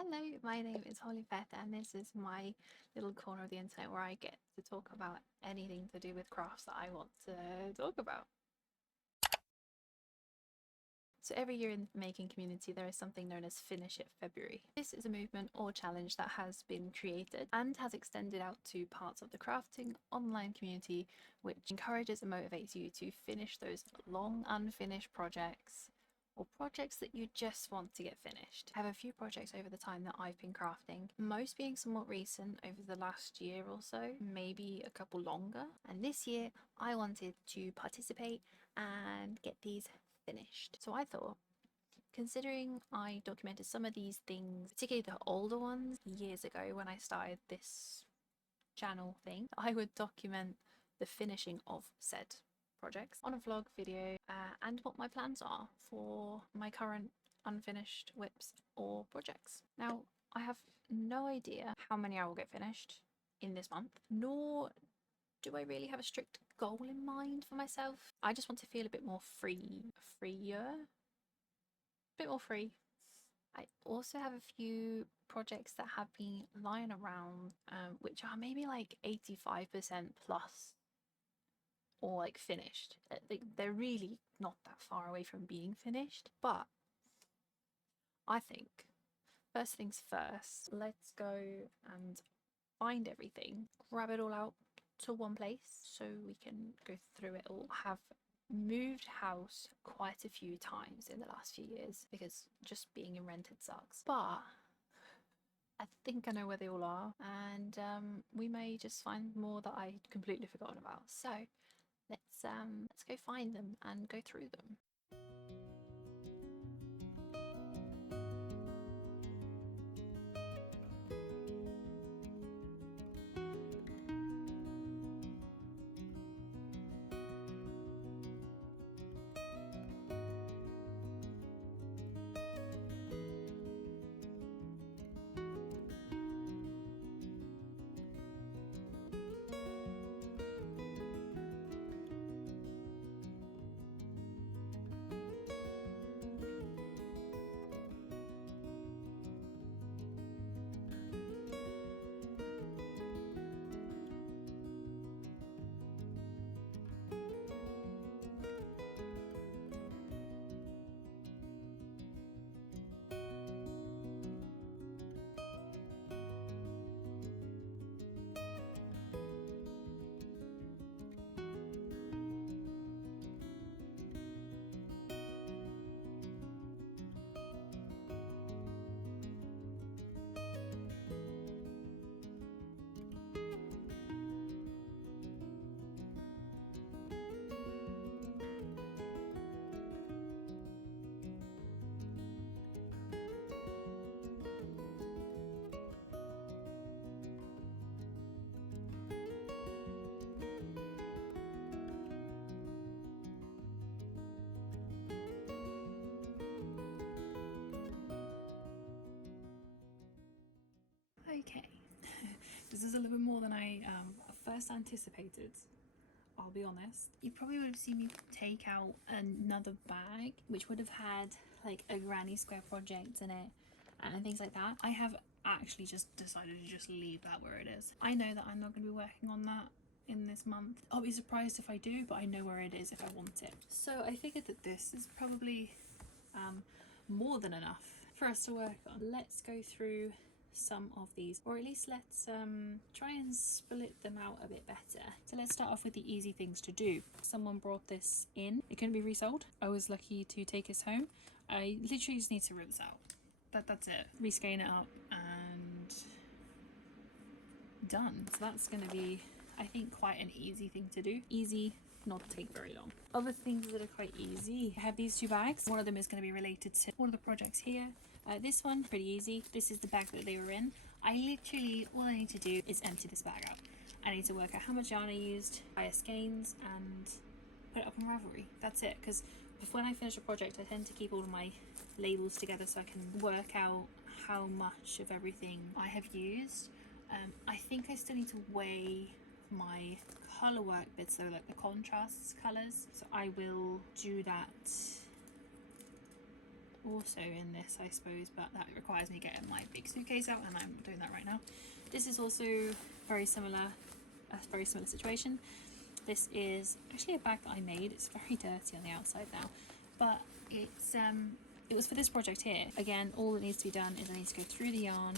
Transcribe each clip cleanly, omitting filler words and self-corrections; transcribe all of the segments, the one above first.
Hello, my name is Holly-Beth and this is my little corner of the internet where I get to talk about anything to do with crafts that I want to talk about. So every year in the making community there is something known as Finish It February. This is a movement or challenge that has been created and has extended out to parts of the crafting online community, which encourages and motivates you to finish those long unfinished projects or projects that you just want to get finished. I have a few projects over the time that I've been crafting, most being somewhat recent over the last year or so, maybe a couple longer. And this year I wanted to participate and get these finished. So I thought, considering I documented some of these things, particularly the older ones, years ago when I started this channel thing, I would document the finishing of said projects on a vlog video and what my plans are for my current unfinished WIPS or projects. Now, I have no idea how many I will get finished in this month, nor do I really have a strict goal in mind for myself. I just want to feel a bit more freer, a bit more free. I also have a few projects that have been lying around, which are maybe like 85% plus or like finished. They're really not that far away from being finished, but I think first things first, let's go and find everything, grab it all out to one place so we can go through it all. I have moved house quite a few times in the last few years because just being in rented sucks, but I think I know where they all are, and we may just find more that I completely forgotten about. So let's go find them and go through them. Okay, this is a little bit more than I first anticipated, I'll be honest. You probably would have seen me take out another bag which would have had like a granny square project in it and things like that. I have actually just decided to just leave that where it is. I know that I'm not going to be working on that in this month. I'll be surprised if I do, but I know where it is if I want it. So I figured that this is probably more than enough for us to work on. Let's go through some of these, or at least let's try and split them out a bit better. So let's start off with the easy things to do. Someone brought this in, it couldn't be resold. I was lucky to take this home. I literally just need to rip this out. That's it. Rescan it up and done. So that's going to be, I think, quite an easy thing to do. Easy, not take very long. Other things that are quite easy, I have these two bags. One of them is going to be related to one of the projects here. This one, pretty easy. This is the bag that they were in. I literally, all I need to do is empty this bag out. I need to work out how much yarn I used, buy skeins, and put it up on Ravelry. That's it, because when I finish a project, I tend to keep all of my labels together so I can work out how much of everything I have used. I think I still need to weigh my colour work bits, so like the contrast colours. So I will do that also in this, I suppose, but that requires me getting my big suitcase out, and I'm not doing that right now. This is also very similar, a very similar situation. This is actually a bag that I made. It's very dirty on the outside now, but it's it was for this project here. Again, all that needs to be done is I need to go through the yarn.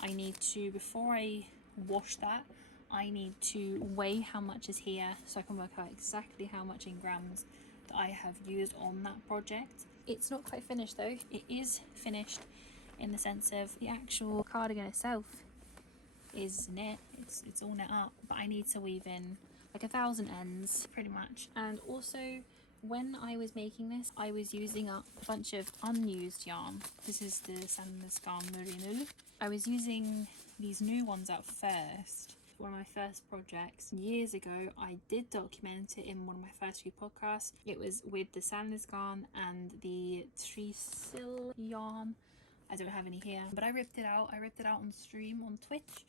I need to, before I wash that, I need to weigh how much is here so I can work out exactly how much in grams that I have used on that project. It's not quite finished though. It is finished in the sense of the actual cardigan itself is knit. It's all knit up, but I need to weave in like 1,000 ends pretty much. And also, when I was making this, I was using up a bunch of unused yarn. This is the Sandnesgarn Merino. I was using these new ones out first. One of my first projects years ago. I did document it in one of my first few podcasts. It was with the Sandnesgarn and the Trysil yarn. I don't have any here, but I ripped it out. I ripped it out on stream on Twitch.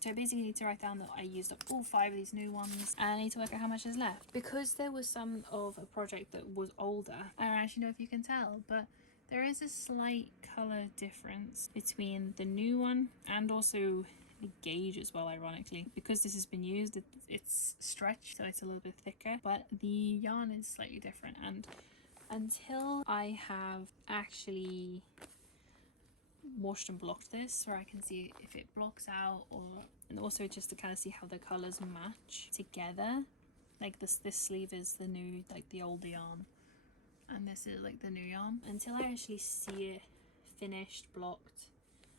So I basically need to write down that I used up all 5 of these new ones, and I need to work out how much is left. Because there was some of a project that was older, I don't actually know if you can tell, but there is a slight colour difference between the new one and also the gauge as well, ironically. Because this has been used, it's stretched, so it's a little bit thicker, but the yarn is slightly different. And until I have actually washed and blocked this, where I can see if it blocks out, or and also just to kind of see how the colors match together, like this sleeve is the new, like the older yarn, and this is like the new yarn. Until I actually see it finished, blocked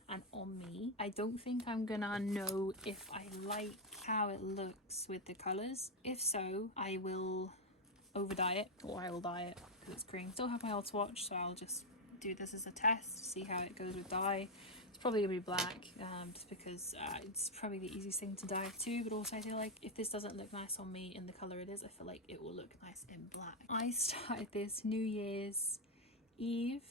and on me, I don't think I'm gonna know if I like how it looks with the colors. If so, I will over dye it, or I will dye it because it's green. Still have my old swatch, so I'll just do this as a test, see how it goes with dye. It's probably gonna be black, just because it's probably the easiest thing to dye too, but also I feel like if this doesn't look nice on me in the colour it is, I feel like it will look nice in black. I started this New Year's Eve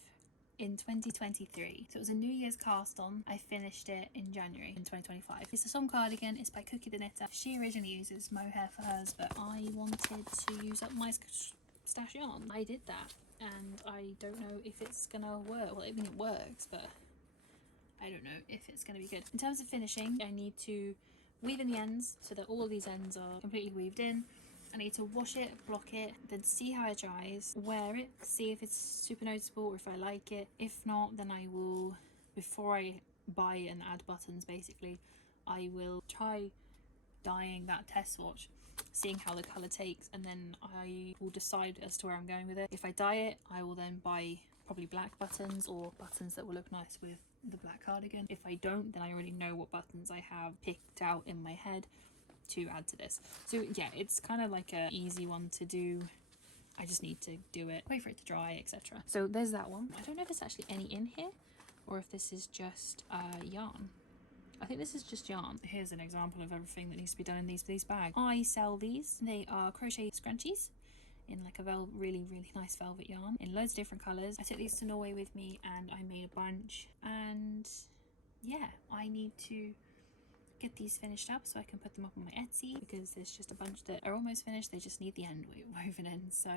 in 2023, so it was a New Year's cast on. I finished it in January in 2025. It's a Som cardigan. It's by Cookie the Knitter. She originally uses mohair for hers, but I wanted to use up my stash yarn. I did that, and I don't know if it's gonna work. Well, I mean it works, but I don't know if it's gonna be good. In terms of finishing, I need to weave in the ends so that all of these ends are completely weaved in. I need to wash it, block it, then see how it dries, wear it, see if it's super noticeable or if I like it. If not, then I will, before I buy and add buttons basically, I will try dyeing that test swatch, seeing how the colour takes, and then I will decide as to where I'm going with it. If I dye it, I will then buy probably black buttons or buttons that will look nice with the black cardigan. If I don't, then I already know what buttons I have picked out in my head to add to this. So yeah, it's kind of like a easy one to do. I just need to do it, wait for it to dry, etc. So there's that one. I don't know if there's actually any in here or if this is just yarn. I think this is just yarn. Here's an example of everything that needs to be done in these bags. I sell these. They are crochet scrunchies in like a really nice velvet yarn in loads of different colours. I took these to Norway with me and I made a bunch, and yeah, I need to get these finished up so I can put them up on my Etsy, because there's just a bunch that are almost finished. They just need the end woven in, so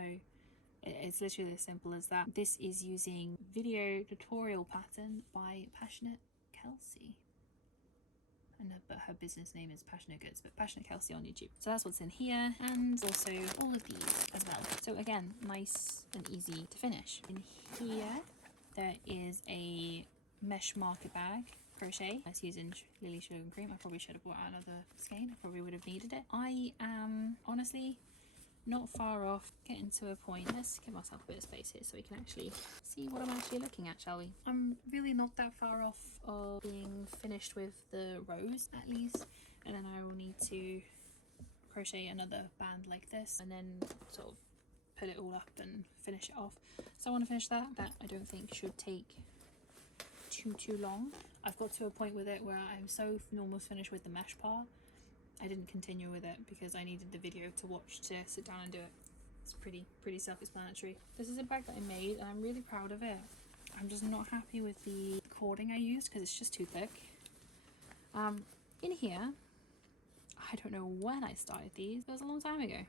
it's literally as simple as that. This is using video tutorial pattern by PassionKnit Kelsie, but her business name is PassionKnit Goods, but PassionKnit Kelsie on YouTube. So that's what's in here, and also all of these as well. So again, nice and easy to finish. In here there is a mesh market bag crochet. I was using Lily Sugar and Cream. I probably should have bought out another skein. I probably would have needed it. I am honestly not far off getting to a point. Let's give myself a bit of space here so we can actually see what I'm actually looking at, shall we? I'm really not that far off of being finished with the rows at least, and then I will need to crochet another band like this and then sort of put it all up and finish it off. So I want to finish that. That I don't think should take too long. I've got to a point with it where I'm so almost finished with the mesh part. I didn't continue with it because I needed the video to watch to sit down and do it. It's pretty self-explanatory. This is a bag that I made and I'm really proud of it. I'm just not happy with the cording I used because it's just too thick. In here, I don't know when I started these, but it was a long time ago.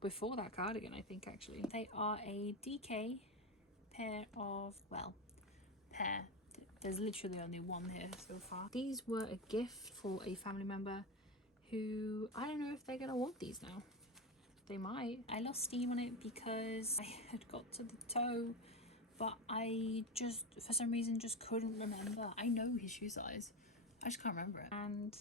Before that cardigan, I think, actually. They are a DK pair of, well, there's literally only one here so far. These were a gift for a family member who, I don't know if they're gonna want these now. They might. I lost steam on it because I had got to the toe, but I just, for some reason, just couldn't remember. I know his shoe size, I just can't remember it, and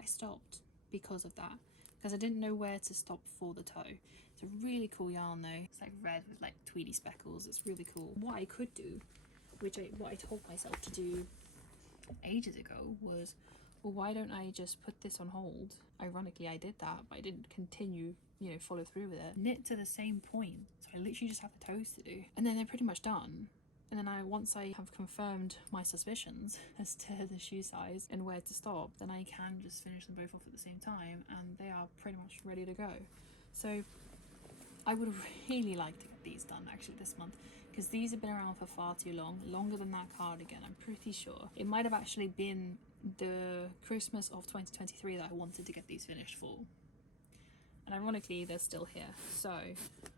I stopped because of that, because I didn't know where to stop for the toe. It's a really cool yarn though. It's like red with like tweedy speckles. It's really cool. What I could do, what I told myself to do ages ago, was, well, why don't I just put this on hold? Ironically, I did that, but I didn't continue, you know, follow through with it. Knit to the same point, so I literally just have the toes to do, and then they're pretty much done. And then once I have confirmed my suspicions as to the shoe size and where to stop, then I can just finish them both off at the same time, and they are pretty much ready to go. So I would really like to get these done actually this month, because these have been around for far too long, longer than that cardigan, I'm pretty sure. It might have actually been the Christmas of 2023 that I wanted to get these finished for. And ironically, they're still here. So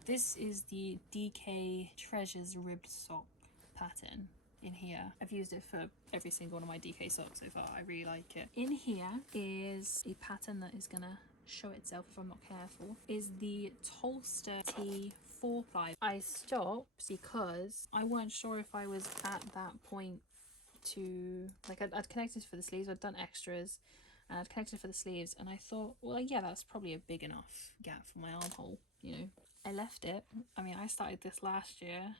this is the DK Treasures ribbed sock pattern in here. I've used it for every single one of my DK socks so far. I really like it. In here is a pattern that is gonna show itself if I'm not careful. Is the Tolsta T 4-ply. I stopped because I weren't sure if I was at that point to, like, I'd connected for the sleeves, I'd done extras and I'd connected for the sleeves, and I thought, well, yeah, that's probably a big enough gap for my armhole, you know. I left it. I mean, I started this last year,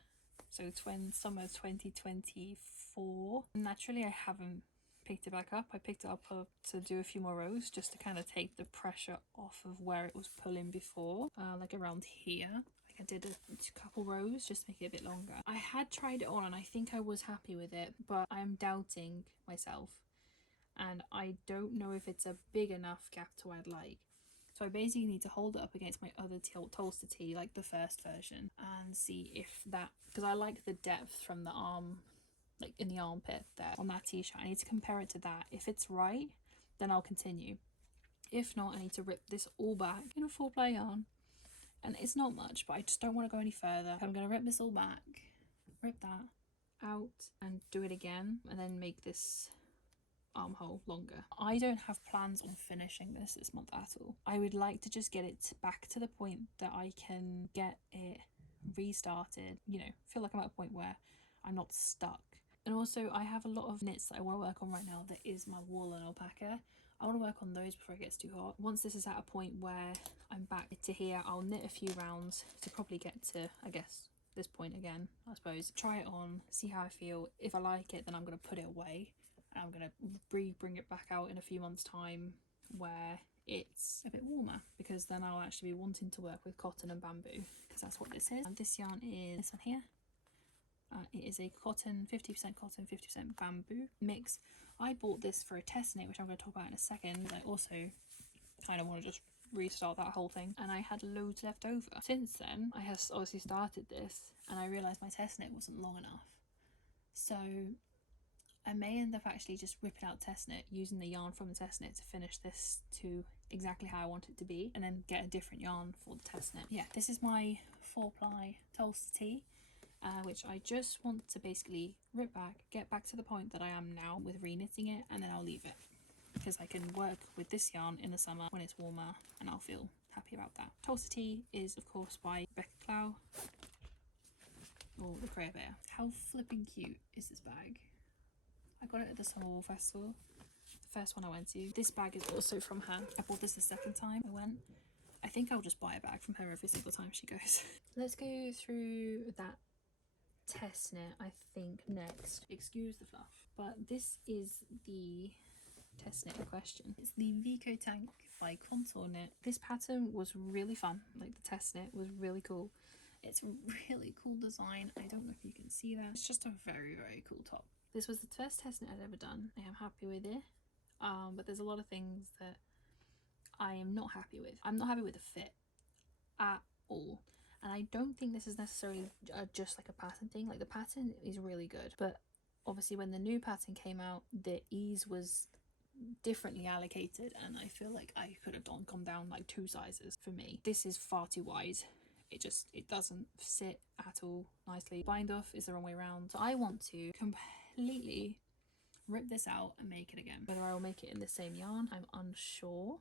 so summer 2024. Naturally, I haven't picked it back up. I picked it up to do a few more rows, just to kind of take the pressure off of where it was pulling before, like around here. Like I did a couple rows just to make it a bit longer. I had tried it on and I think I was happy with it, but I'm doubting myself, and I don't know if it's a big enough gap to what I'd like. So I basically need to hold it up against my other Tolsta tee, like the first version, and see if that, because I like the depth from the arm, like in the armpit there on that t-shirt. I need to compare it to that. If it's right, then I'll continue. If not, I need to rip this all back in a 4-ply yarn. And it's not much, but I just don't want to go any further. I'm going to rip this all back, rip that out, and do it again, and then make this armhole longer. I don't have plans on finishing this month at all. I would like to just get it back to the point that I can get it restarted, you know, feel like I'm at a point where I'm not stuck. And also I have a lot of knits that I want to work on right now. That is my wool and alpaca. I want to work on those before it gets too hot. Once this is at a point where I'm back to here, I'll knit a few rounds to probably get to, I guess, this point again, I suppose. Try it on, see how I feel. If I like it, then I'm going to put it away. I'm going to bring it back out in a few months' time where it's a bit warmer, because then I'll actually be wanting to work with cotton and bamboo, because that's what this is. And this yarn is this one here. It is a cotton, 50% cotton, 50% bamboo mix. I bought this for a test knit, which I'm going to talk about in a second. I also kind of want to just restart that whole thing, and I had loads left over. Since then, I have obviously started this, and I realised my test knit wasn't long enough. So I may end up actually just ripping out test knit, using the yarn from the test knit to finish this to exactly how I want it to be, and then get a different yarn for the test knit. Yeah, this is my 4-ply Tolsta tee, which I just want to basically rip back, get back to the point that I am now with re-knitting it, and then I'll leave it, because I can work with this yarn in the summer when it's warmer, and I'll feel happy about that. Tolsta tee is of course by Clow, or the Creabea. How flipping cute is this bag? I got it at the Summer Wool Festival, the first one I went to. This bag is also from her. I bought this the second time I went. I think I'll just buy a bag from her every single time she goes. Let's go through that test knit, I think, next. Excuse the fluff. But this is the test knit in question. It's the Vico Tank by Contour Knit. This pattern was really fun. Like, the test knit was really cool. It's a really cool design. I don't know if you can see that. It's just a very, very cool top. This was the first test knit I'd ever done. I am happy with it, but there's a lot of things that I am not happy with. I'm not happy with the fit at all, and I don't think this is necessarily just like a pattern thing. Like, the pattern is really good, but obviously when the new pattern came out, the ease was differently allocated, and I feel like I could have gone down like 2 sizes for me. This is far too wide, it doesn't sit at all nicely. Bind off is the wrong way around. So I want to completely rip this out and make it again. Whether I will make it in the same yarn, I'm unsure.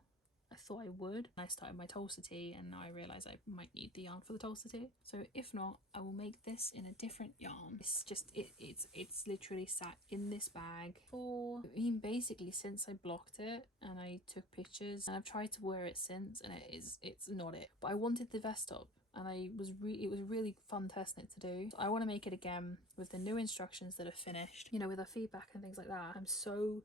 I thought I would. I started my Tolsta tee and now I realise I might need the yarn for the Tolsta tee. So if not, I will make this in a different yarn. It's just, it's literally sat in this bag for, I mean, basically since I blocked it and I took pictures, and I've tried to wear it since, and it's not it. But I wanted the vest top, and it was really fun testing it to do. So I want to make it again with the new instructions that are finished, you know, with our feedback and things like that. I'm so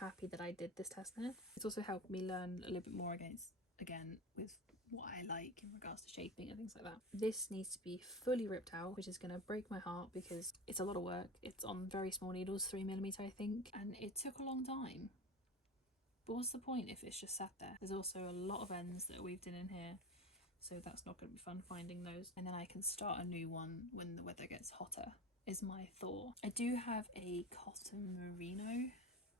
happy that I did this test knit. It's also helped me learn a little bit more again with what I like in regards to shaping and things like that. This needs to be fully ripped out, which is going to break my heart because it's a lot of work. It's on very small needles, 3mm I think, and it took a long time. But what's the point if it's just sat there? There's also a lot of ends that are weaved in here, so that's not going to be fun finding those. And then I can start a new one when the weather gets hotter, is my thought. I do have a cotton merino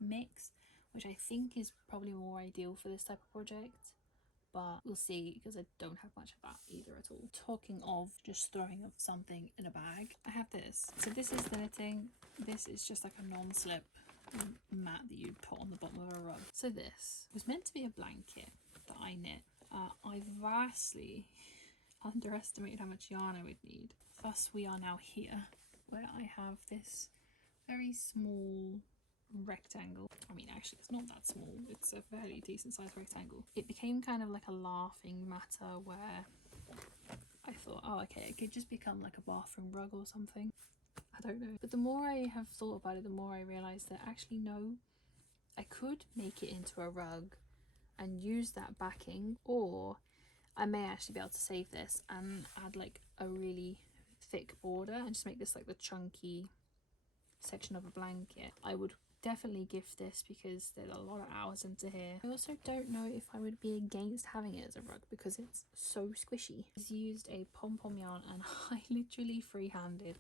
mix, which I think is probably more ideal for this type of project, but we'll see because I don't have much of that either at all. Talking of just throwing up something in a bag, I have this. So this is the knitting. This is just like a non-slip mat that you'd put on the bottom of a rug. So this was meant to be a blanket that I knit. I vastly underestimated how much yarn I would need. Thus we are now here where I have this very small rectangle. I mean, actually it's not that small, it's a fairly decent sized rectangle. It became kind of like a laughing matter where I thought, oh okay, it could just become like a bathroom rug or something. I don't know. But the more I have thought about it, the more I realised that actually no, I could make it into a rug and use that backing, or I may actually be able to save this and add like a really thick border and just make this like the chunky section of a blanket. I would definitely gift this because there's a lot of hours into here. I also don't know if I would be against having it as a rug because it's so squishy. I used a pom-pom yarn and I literally freehanded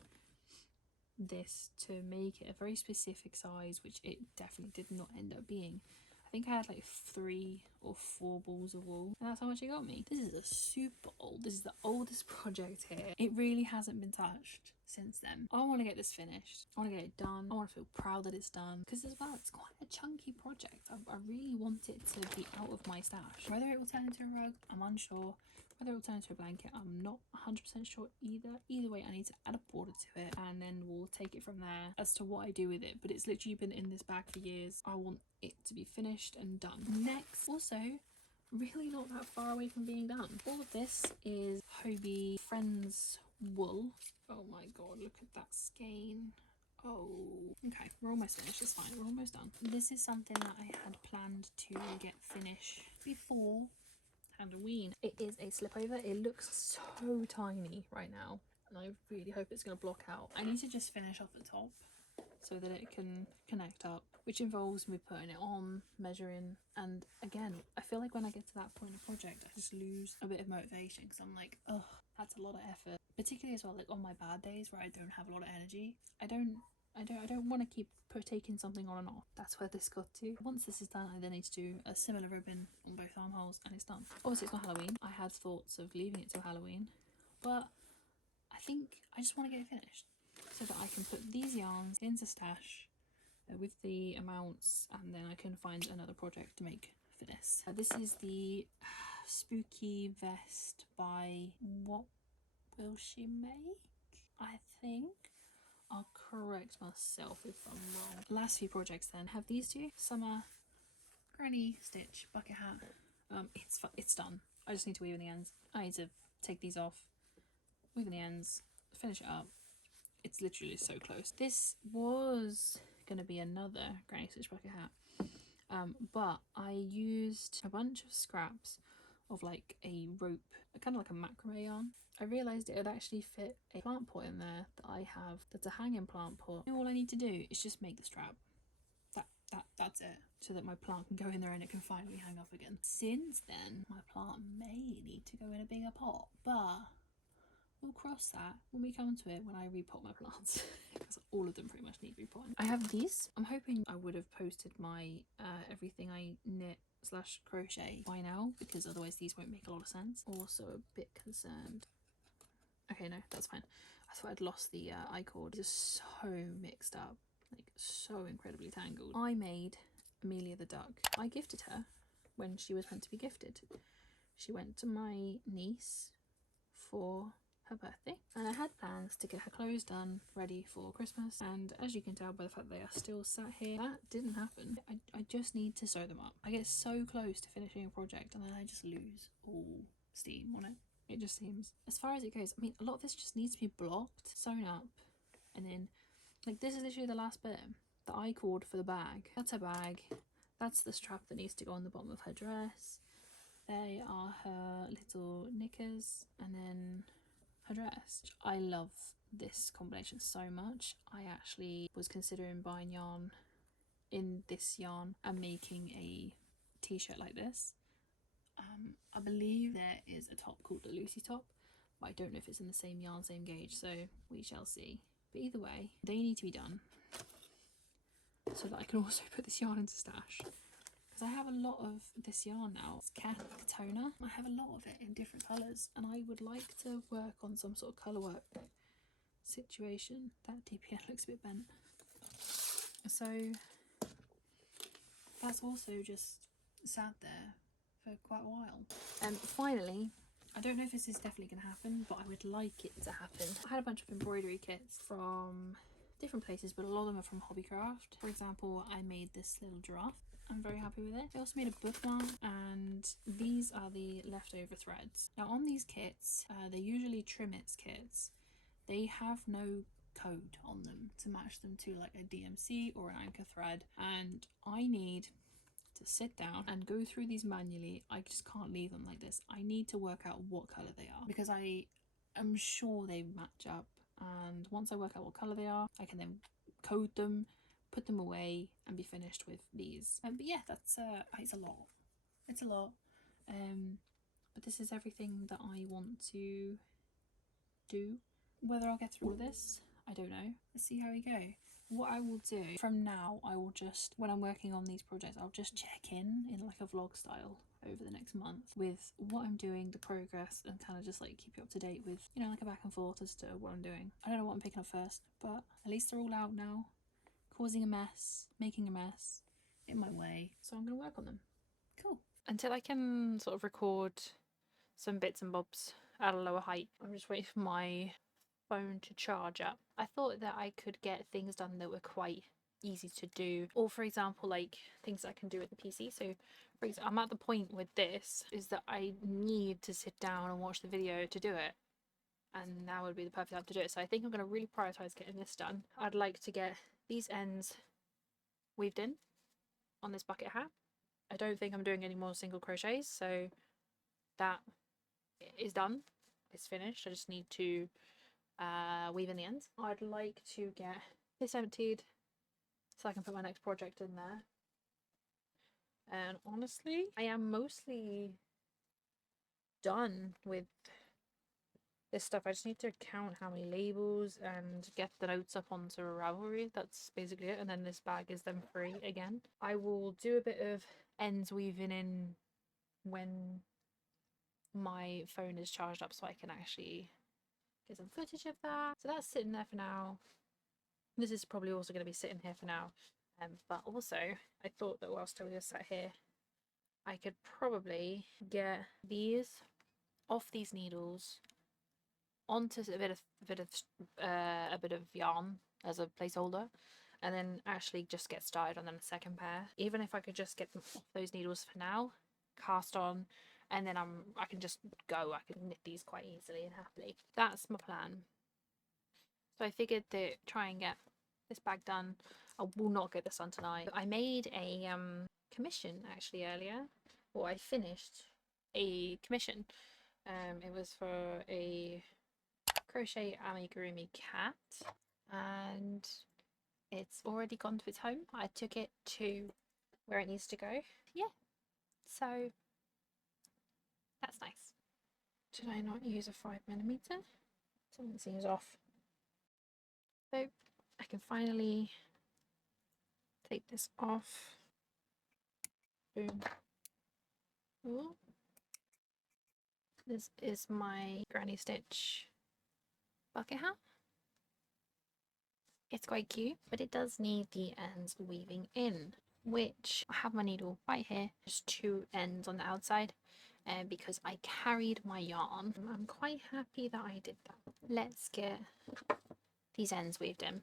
this to make it a very specific size, which it definitely did not end up being. I think I had like 3 or 4 balls of wool, and that's how much it got me. This is a super old, this is the oldest project here. It really hasn't been touched since then. I want to get this finished. I want to get it done. I want to feel proud that it's done, because as well, it's quite a chunky project. I really want it to be out of my stash. Whether it will turn into a rug, I'm unsure. Whether it will turn into a blanket, I'm not 100% sure either. Either way, I need to add a border to it, and then we'll take it from there as to what I do with it. But it's literally been in this bag for years. I want it to be finished and done. Next, also really not that far away from being done. All of this is Hobie Friends wool. Oh my god, look at that skein. Oh, okay, we're almost finished. It's fine, we're almost done. This is something that I had planned to get finished before Halloween. It is a slip over. It looks so tiny right now, and I really hope it's going to block out. I need to just finish off the top so that it can connect up, which involves me putting it on, measuring, and again, I feel like when I get to that point in a project, I just lose a bit of motivation because I'm like, oh, that's a lot of effort. Particularly as well, like on my bad days where I don't have a lot of energy, I don't want to keep taking something on and off. That's where this got to. Once this is done, I then need to do a similar ribbon on both armholes, and it's done. Obviously it's not Halloween. I had thoughts of leaving it till Halloween, but I think I just want to get it finished so that I can put these yarns into stash with the amounts, and then I can find another project to make for this. This is the spooky vest by What Will She Make, I think. I'll correct myself if I'm wrong. Last few projects then have these two. Summer granny stitch bucket hat. It's done. I just need to weave in the ends. I need to take these off, weave in the ends, finish it up. It's literally so close. This was gonna be another granny stitch bucket hat, but I used a bunch of scraps of like a rope, kind of like a macrame yarn. I realised it would actually fit a plant pot in there that I have that's a hanging plant pot. All I need to do is just make the strap. That's it, so that my plant can go in there and it can finally hang up again. Since then, my plant may need to go in a bigger pot, but we'll cross that when we come to it, when I repot my plants. Because all of them pretty much need repotting. I have these. I'm hoping I would have posted my everything I knit / crochet by now, because otherwise these won't make a lot of sense. Also a bit concerned. Okay, no, that's fine. I thought I'd lost the I-cord. It's so mixed up, like so incredibly tangled. I made Amelia the duck. I gifted her when she was meant to be gifted. She went to my niece for her birthday, and I had plans to get her clothes done ready for Christmas, and as you can tell by the fact they are still sat here, that didn't happen. I just need to sew them up. I get so close to finishing a project and then I just lose all steam on it. It just seems. As far as it goes, I mean, a lot of this just needs to be blocked, sewn up, and then, like, this is literally the last bit. The I-cord for the bag. That's her bag. That's the strap that needs to go on the bottom of her dress. They are her little knickers, and then her dress. I love this combination so much. I actually was considering buying yarn in this yarn and making a t-shirt like this. I believe there is a top called the Lucy top, but I don't know if it's in the same yarn, same gauge, so we shall see. But either way, they need to be done so that I can also put this yarn into stash. Because I have a lot of this yarn now. It's Katona. I have a lot of it in different colours, and I would like to work on some sort of colour work situation. That DPN looks a bit bent. So that's also just sat there for quite a while. And finally, I don't know if this is definitely going to happen, but I would like it to happen. I had a bunch of embroidery kits from different places, but a lot of them are from Hobbycraft. For example, I made this little giraffe. I'm very happy with it. I also made a bookmark, and these are the leftover threads. Now on these kits, they're usually Trimits kits. They have no code on them to match them to like a DMC or an anchor thread, and I need to sit down and go through these manually. I just can't leave them like this. I need to work out what colour they are, because I am sure they match up, and once I work out what colour they are, I can then code them, put them away, and be finished with these. But yeah, that's it's a lot. It's a lot. But this is everything that I want to do. Whether I'll get through all of this, I don't know. Let's see how we go. What I will do from now, I will just, when I'm working on these projects, I'll just check in like a vlog style over the next month with what I'm doing, the progress, and kind of just like keep you up to date with, you know, like a back and forth as to what I'm doing. I don't know what I'm picking up first, but at least they're all out now, causing a mess, making a mess in my way, so I'm going to work on them. Cool. Until I can sort of record some bits and bobs at a lower height, I'm just waiting for my phone to charge up. I thought that I could get things done that were quite easy to do, or for example like things I can do with the PC. So for example, I'm at the point with this is that I need to sit down and watch the video to do it, and now would be the perfect time to do it. So I think I'm going to really prioritize getting this done. I'd like to get these ends weaved in on this bucket hat. I don't think I'm doing any more single crochets, so that is done. It's finished. I just need to weave in the ends. I'd like to get this emptied so I can put my next project in there. And honestly, I am mostly done with this stuff. I just need to count how many labels and get the notes up onto Ravelry. That's basically it. And then this bag is then free again. I will do a bit of ends weaving in when my phone is charged up so I can actually get some footage of that. So that's sitting there for now. This is probably also going to be sitting here for now. But also, I thought that whilst I was just sat here, I could probably get these off these needles onto a bit of yarn as a placeholder, and then actually just get started on them the second pair. Even if I could just get them off those needles for now, cast on, and then I can just go. I can knit these quite easily and happily. That's my plan. So I figured that try and get this bag done. I will not get this done tonight. I made a commission actually earlier, or I finished a commission. It was for a crochet amigurumi cat, and it's already gone to its home. I took it to where it needs to go. Yeah, so that's nice. Did I not use a 5mm? Something seems off. So I can finally take this off. Boom. Ooh. This is my granny stitch bucket hat. It's quite cute, but it does need the ends weaving in, which I have my needle right here, just 2 ends on the outside, because I carried my yarn. I'm quite happy that I did that. Let's get these ends weaved in.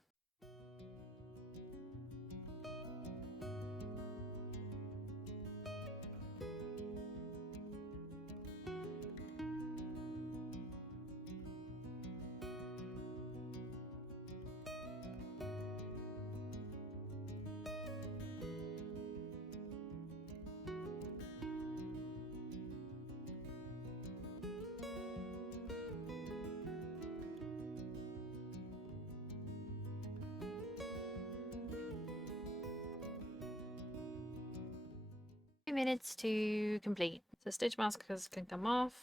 Minutes to complete. So stitch maskers can come off,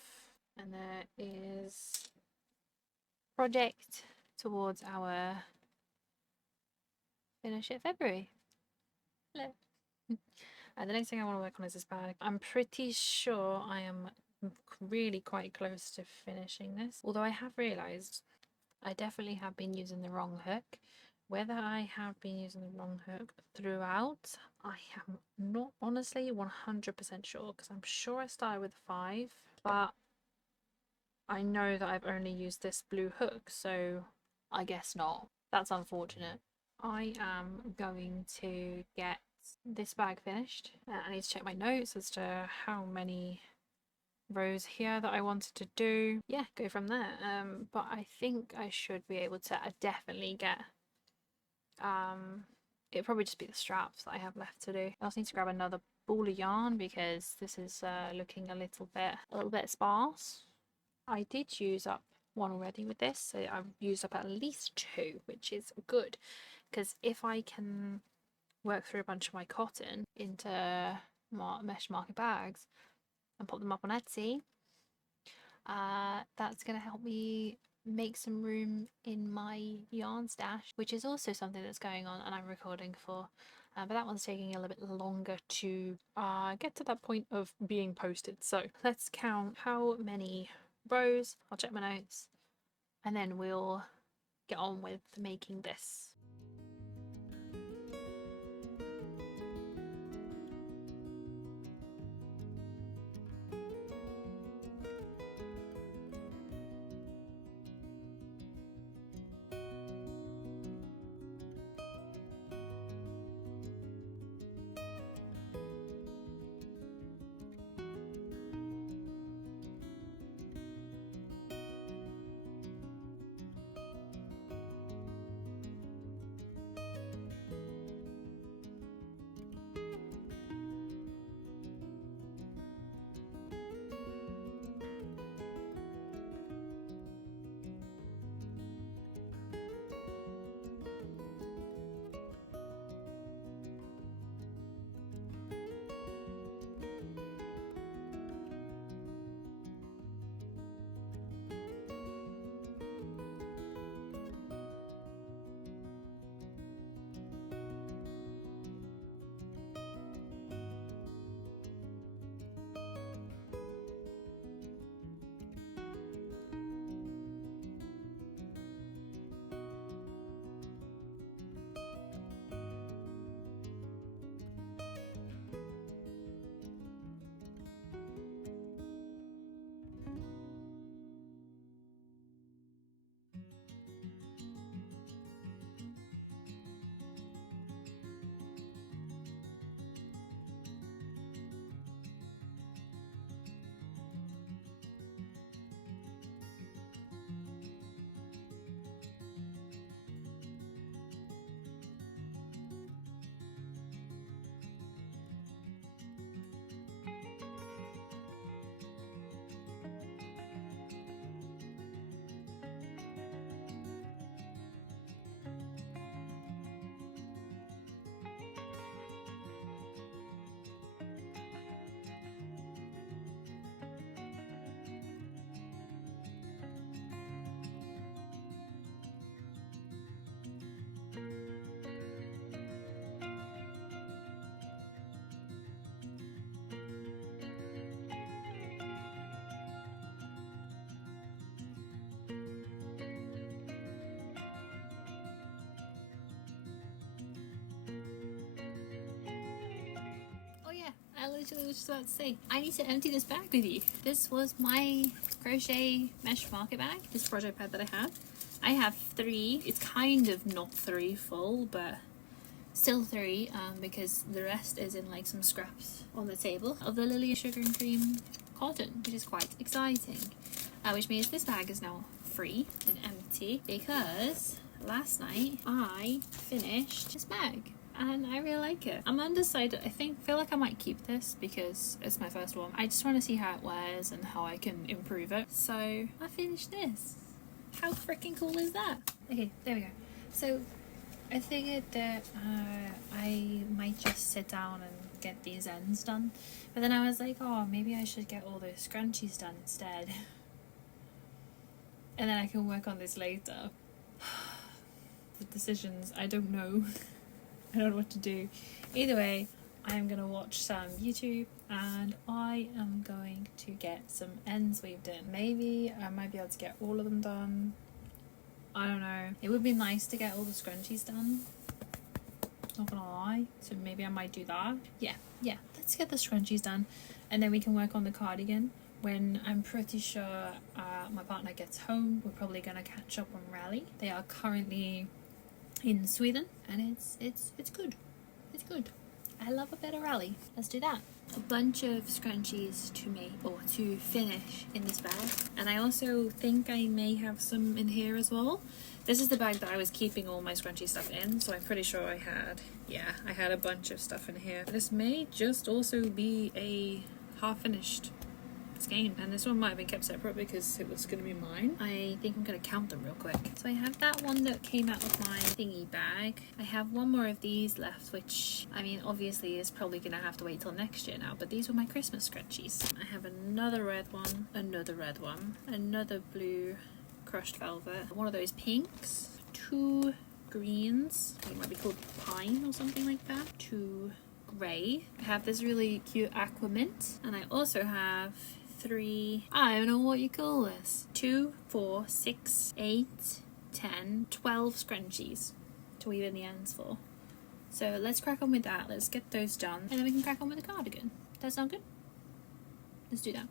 and there is project towards our finish it February. Hello. And the next thing I want to work on is this bag. I'm pretty sure I am really quite close to finishing this, although I have realized I definitely have been using the wrong hook. Whether I have been using the wrong hook throughout, I am not honestly 100% sure, because I'm sure I started with 5, but I know that I've only used this blue hook, so I guess not. That's unfortunate. I am going to get this bag finished. I need to check my notes as to how many rows here that I wanted to do. Yeah, go from there. But I think I should be able to definitely get it'll probably just be the straps that I have left to do. I also need to grab another ball of yarn because this is looking a little bit sparse. I did use up one already with this, so I've used up at least 2, which is good, because if I can work through a bunch of my cotton into mesh market bags and put them up on Etsy, that's going to help me make some room in my yarn stash, which is also something that's going on and I'm recording for, but that one's taking a little bit longer to get to that point of being posted. So let's count how many rows. I'll check my notes and then we'll get on with making this. was just about to say, I need to empty this bag with you. This was my crochet mesh market bag, this project pad that I have. I have 3. It's kind of not 3 full, but still 3, because the rest is in like some scraps on the table of the Lily Sugar and Cream cotton, which is quite exciting. Which means this bag is now free and empty because last night I finished this bag and I really like it. I'm undecided. I feel like I might keep this because it's my first one. I just want to see how it wears and how I can improve it. So I finished this. How freaking cool is that? Okay, there we go. So I figured that I might just sit down and get these ends done. But then I was like, oh, maybe I should get all those scrunchies done instead. And then I can work on this later. The decisions, I don't know. I don't know what to do. Either way, I am going to watch some YouTube and I am going to get some ends weaved in. Maybe I might be able to get all of them done. I don't know. It would be nice to get all the scrunchies done. Not gonna lie. So maybe I might do that. Yeah. Let's get the scrunchies done. And then we can work on the cardigan. When I'm pretty sure my partner gets home, we're probably going to catch up on Rally. They are currently in Sweden and it's good. It's good. I love a bit of Rally. Let's do that. A bunch of scrunchies to make or to finish in this bag. And I also think I may have some in here as well. This is the bag that I was keeping all my scrunchy stuff in, so I'm pretty sure I had a bunch of stuff in here. This may just also be a half-finished skein, and this one might have been kept separate because it was going to be mine. I think I'm going to count them real quick. So I have that one that came out of my thingy bag. I have one more of these left, which, I mean, obviously is probably going to have to wait till next year now, but these were my Christmas scrunchies. I have another red one, another blue crushed velvet, one of those pinks, 2 greens, it might be called pine or something like that, 2 grey. I have this really cute aqua mint, and I also have 3, I don't know what you call this, 2, 4, 6, 8, 10, 12 scrunchies to weave in the ends for. So let's crack on with that, let's get those done, and then we can crack on with the cardigan. That sound good? Let's do that.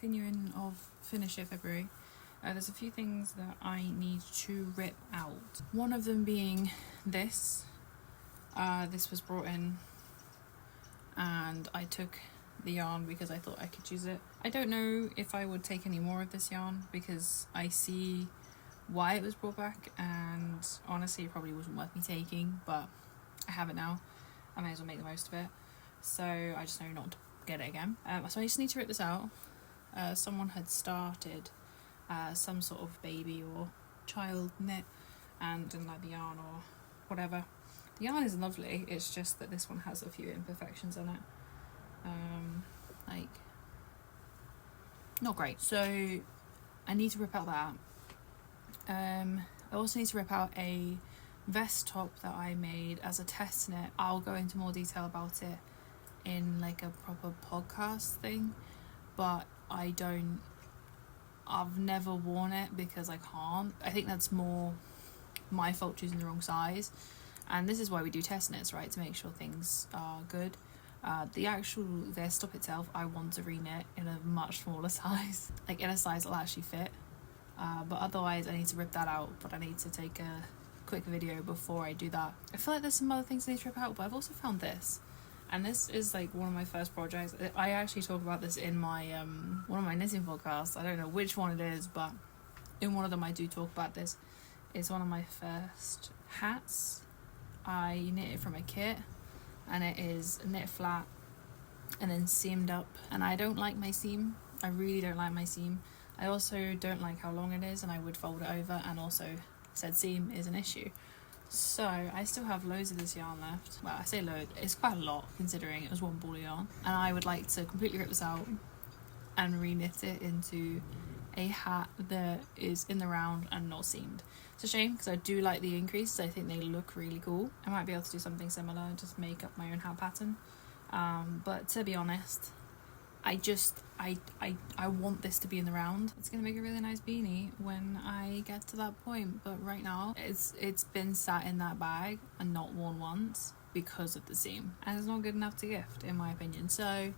continuing of Finish It February, there's a few things that I need to rip out. One of them being this. This was brought in and I took the yarn because I thought I could use it. I don't know if I would take any more of this yarn because I see why it was brought back, and honestly it probably wasn't worth me taking, but I have it now. I may as well make the most of it. So I just know not to get it again. So I just need to rip this out. Someone had started some sort of baby or child knit and didn't like the yarn or whatever. The yarn is lovely, it's just that this one has a few imperfections in it. Like, not great. So I need to rip out that. I also need to rip out a vest top that I made as a test knit. I'll go into more detail about it in like a proper podcast thing, but I've never worn it because I can't. I think that's more my fault choosing the wrong size, and this is why we do test knits, right, to make sure things are good. The actual vest top itself I want to reknit in a much smaller size, like in a size that'll actually fit, but otherwise I need to rip that out. But I need to take a quick video before I do that. I feel like there's some other things I need to rip out, but I've also found this, and this is like one of my first projects. I actually talk about this in my one of my knitting podcasts. I don't know which one it is, but in one of them I do talk about this. It's one of my first hats. I knit it from a kit, and it is knit flat and then seamed up, and I don't like my seam. I really don't like my seam. I also don't like how long it is, and I would fold it over, and also said seam is an issue. So I still have loads of this yarn left. Well, I say load, it's quite a lot considering it was one ball of yarn, and I would like to completely rip this out and reknit it into a hat that is in the round and not seamed. It's a shame because I do like the increases. I think they look really cool. I might be able to do something similar, just make up my own hat pattern. But to be honest, I want this to be in the round. It's gonna make a really nice beanie when I get to that point, but right now it's been sat in that bag and not worn once because of the seam, and it's not good enough to gift in my opinion. So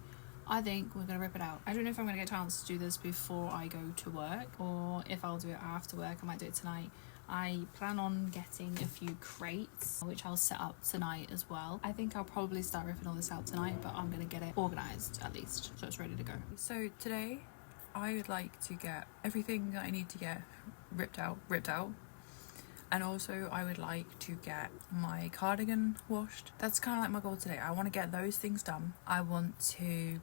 I think we're gonna rip it out. I don't know if I'm gonna get a chance to do this before I go to work, or if I'll do it after work. I might do it tonight. I plan on getting a few crates, which I'll set up tonight as well. I think I'll probably start ripping all this out tonight, but I'm going to get it organised at least, so it's ready to go. So today, I would like to get everything that I need to get ripped out. And also I would like to get my cardigan washed. That's kind of like my goal today. I want to get those things done. I want to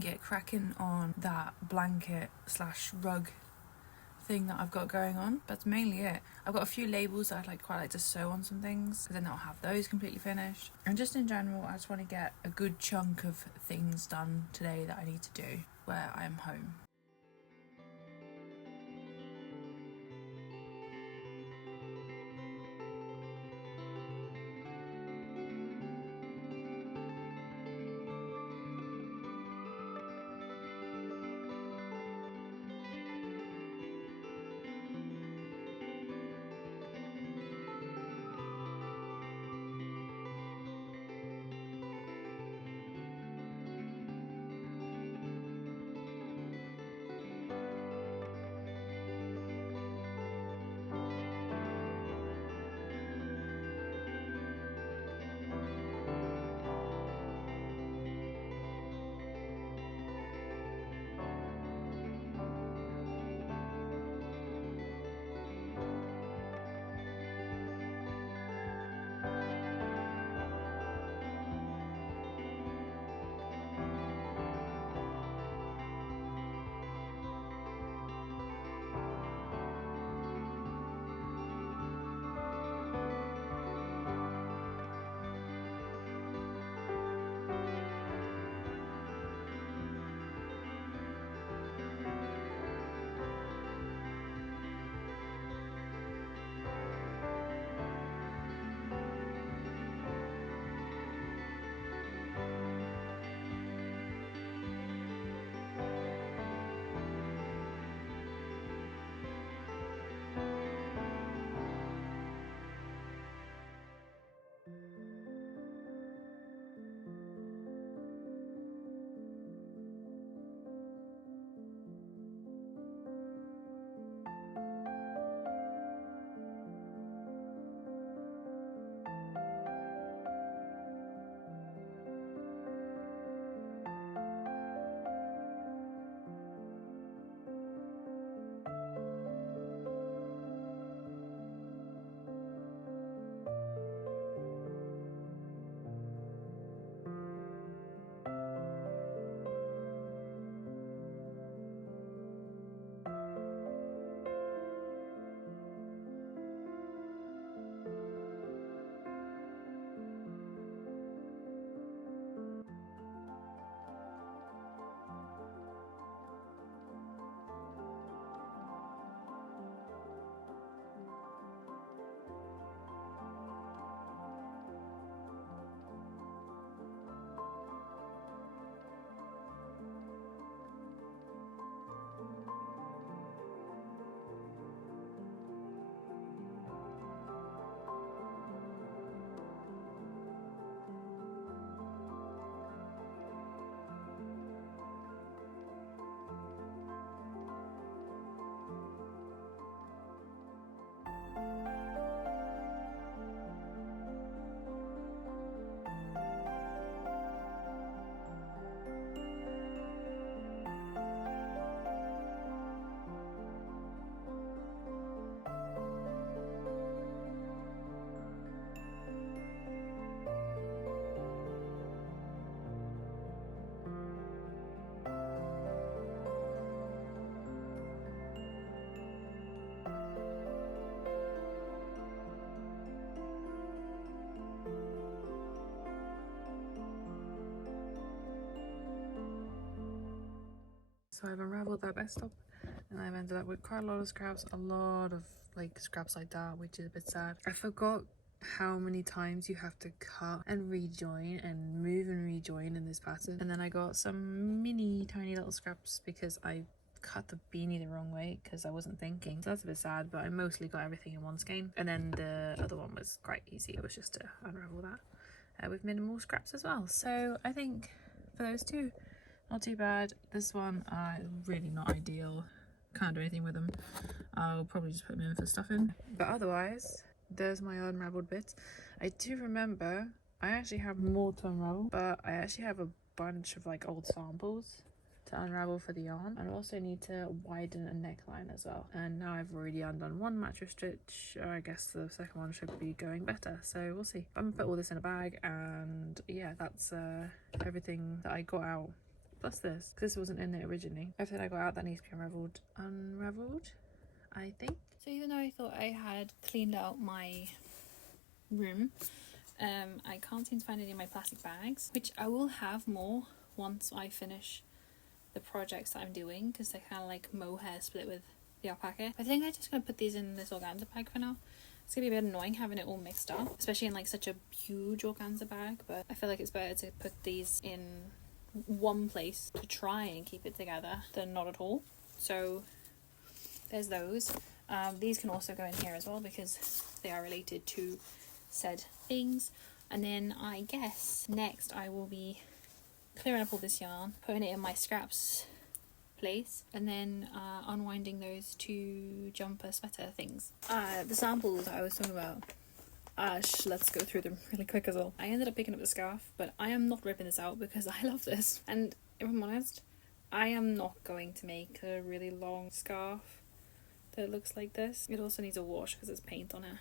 get cracking on that blanket / rug thing that I've got going on. That's mainly it. I've got a few labels that I'd quite like to sew on some things, because then I'll have those completely finished. And just in general, I just want to get a good chunk of things done today that I need to do where I am home. bought that best top, and I've ended up with quite a lot of scraps, a lot of like scraps like that, which is a bit sad. I forgot how many times you have to cut and rejoin and move and rejoin in this pattern. And then I got some mini tiny little scraps because I cut the beanie the wrong way because I wasn't thinking, so that's a bit sad, but I mostly got everything in one skein. And then the other one was quite easy, it was just to unravel that with minimal scraps as well. So I think for those two, not too bad. This one really not ideal, can't do anything with them. I'll probably just put them in for stuffing, but otherwise there's my unraveled bits. I do remember I actually have more to unravel, but I actually have a bunch of like old samples to unravel for the yarn. I also need to widen a neckline as well, and now I've already undone one mattress stitch. I guess the second one should be going better, so we'll see. I'm gonna put all this in a bag, and yeah, that's everything that I got out, plus this wasn't in it originally. Everything I got out that needs to be unraveled, I think. So even though I thought I had cleaned out my room, I can't seem to find any of my plastic bags, which I will have more once I finish the projects that I'm doing, because they're kind of like mohair split with the alpaca. I think I'm just going to put these in this organza bag for now. It's going to be a bit annoying having it all mixed up, especially in like such a huge organza bag, but I feel like it's better to put these in one place to try and keep it together than not at all. So there's those. These can also go in here as well because they are related to said things. And then I guess next I will be clearing up all this yarn, putting it in my scraps place, and then unwinding those two jumper sweater things. The samples I was talking about, let's go through them really quick as well. I ended up picking up the scarf, but I am not ripping this out because I love this, and if I'm honest, I am not going to make a really long scarf that looks like this. It also needs a wash because there's paint on it,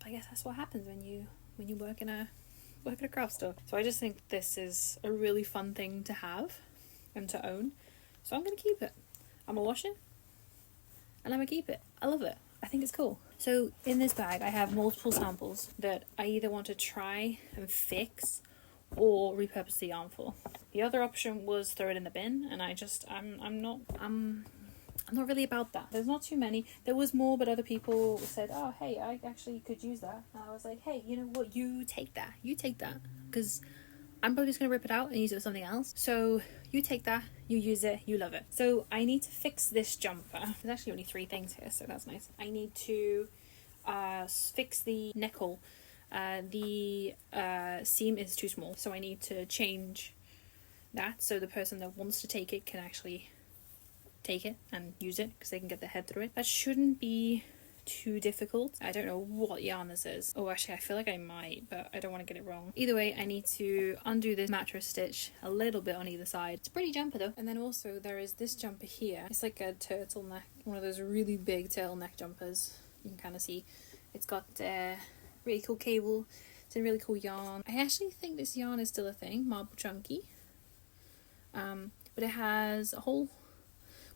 but I guess that's what happens when you work in a craft store. So I just think this is a really fun thing to have and to own, so I'm gonna keep it. I'm gonna wash it and I'm gonna keep it. I love it. I think it's cool. So in this bag I have multiple samples that I either want to try and fix or repurpose the yarn for. The other option was throw it in the bin, and I'm not really about that. There's not too many. There was more, but other people said, oh hey, I actually could use that, and I was like, hey, you know what, you take that, because I'm probably just gonna rip it out and use it for something else. So you take that, you use it, you love it. So I need to fix this jumper. There's actually only 3 things here, so that's nice. I need to fix the neck hole. The seam is too small, so I need to change that so the person that wants to take it can actually take it and use it, because they can get their head through it. That shouldn't be too difficult. I don't know what yarn this is. Oh, actually I feel like I might, but I don't want to get it wrong. Either way, I need to undo this mattress stitch a little bit on either side. It's a pretty jumper though. And then also there is this jumper here. It's like a turtleneck, one of those really big turtleneck jumpers. You can kind of see it's got really cool cable. It's a really cool yarn. I actually think this yarn is still a thing, Marble Chunky. But it has a hole,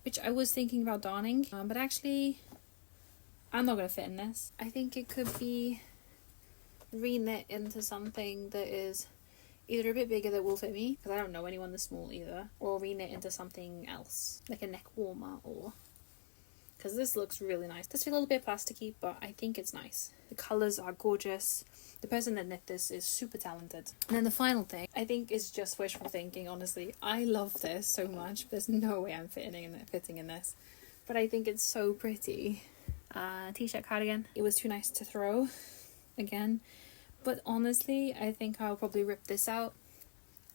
which I was thinking about darning, but actually I'm not going to fit in this. I think it could be re-knit into something that is either a bit bigger that will fit me, because I don't know anyone this small either, or re-knit into something else, like a neck warmer, or... because this looks really nice. This feels a little bit plasticky, but I think it's nice. The colours are gorgeous. The person that knit this is super talented. And then the final thing, I think, is just wishful thinking, honestly. I love this so much. There's no way I'm fitting in this. But I think it's so pretty. T-shirt cardigan. It was too nice to throw again. But honestly, I think I'll probably rip this out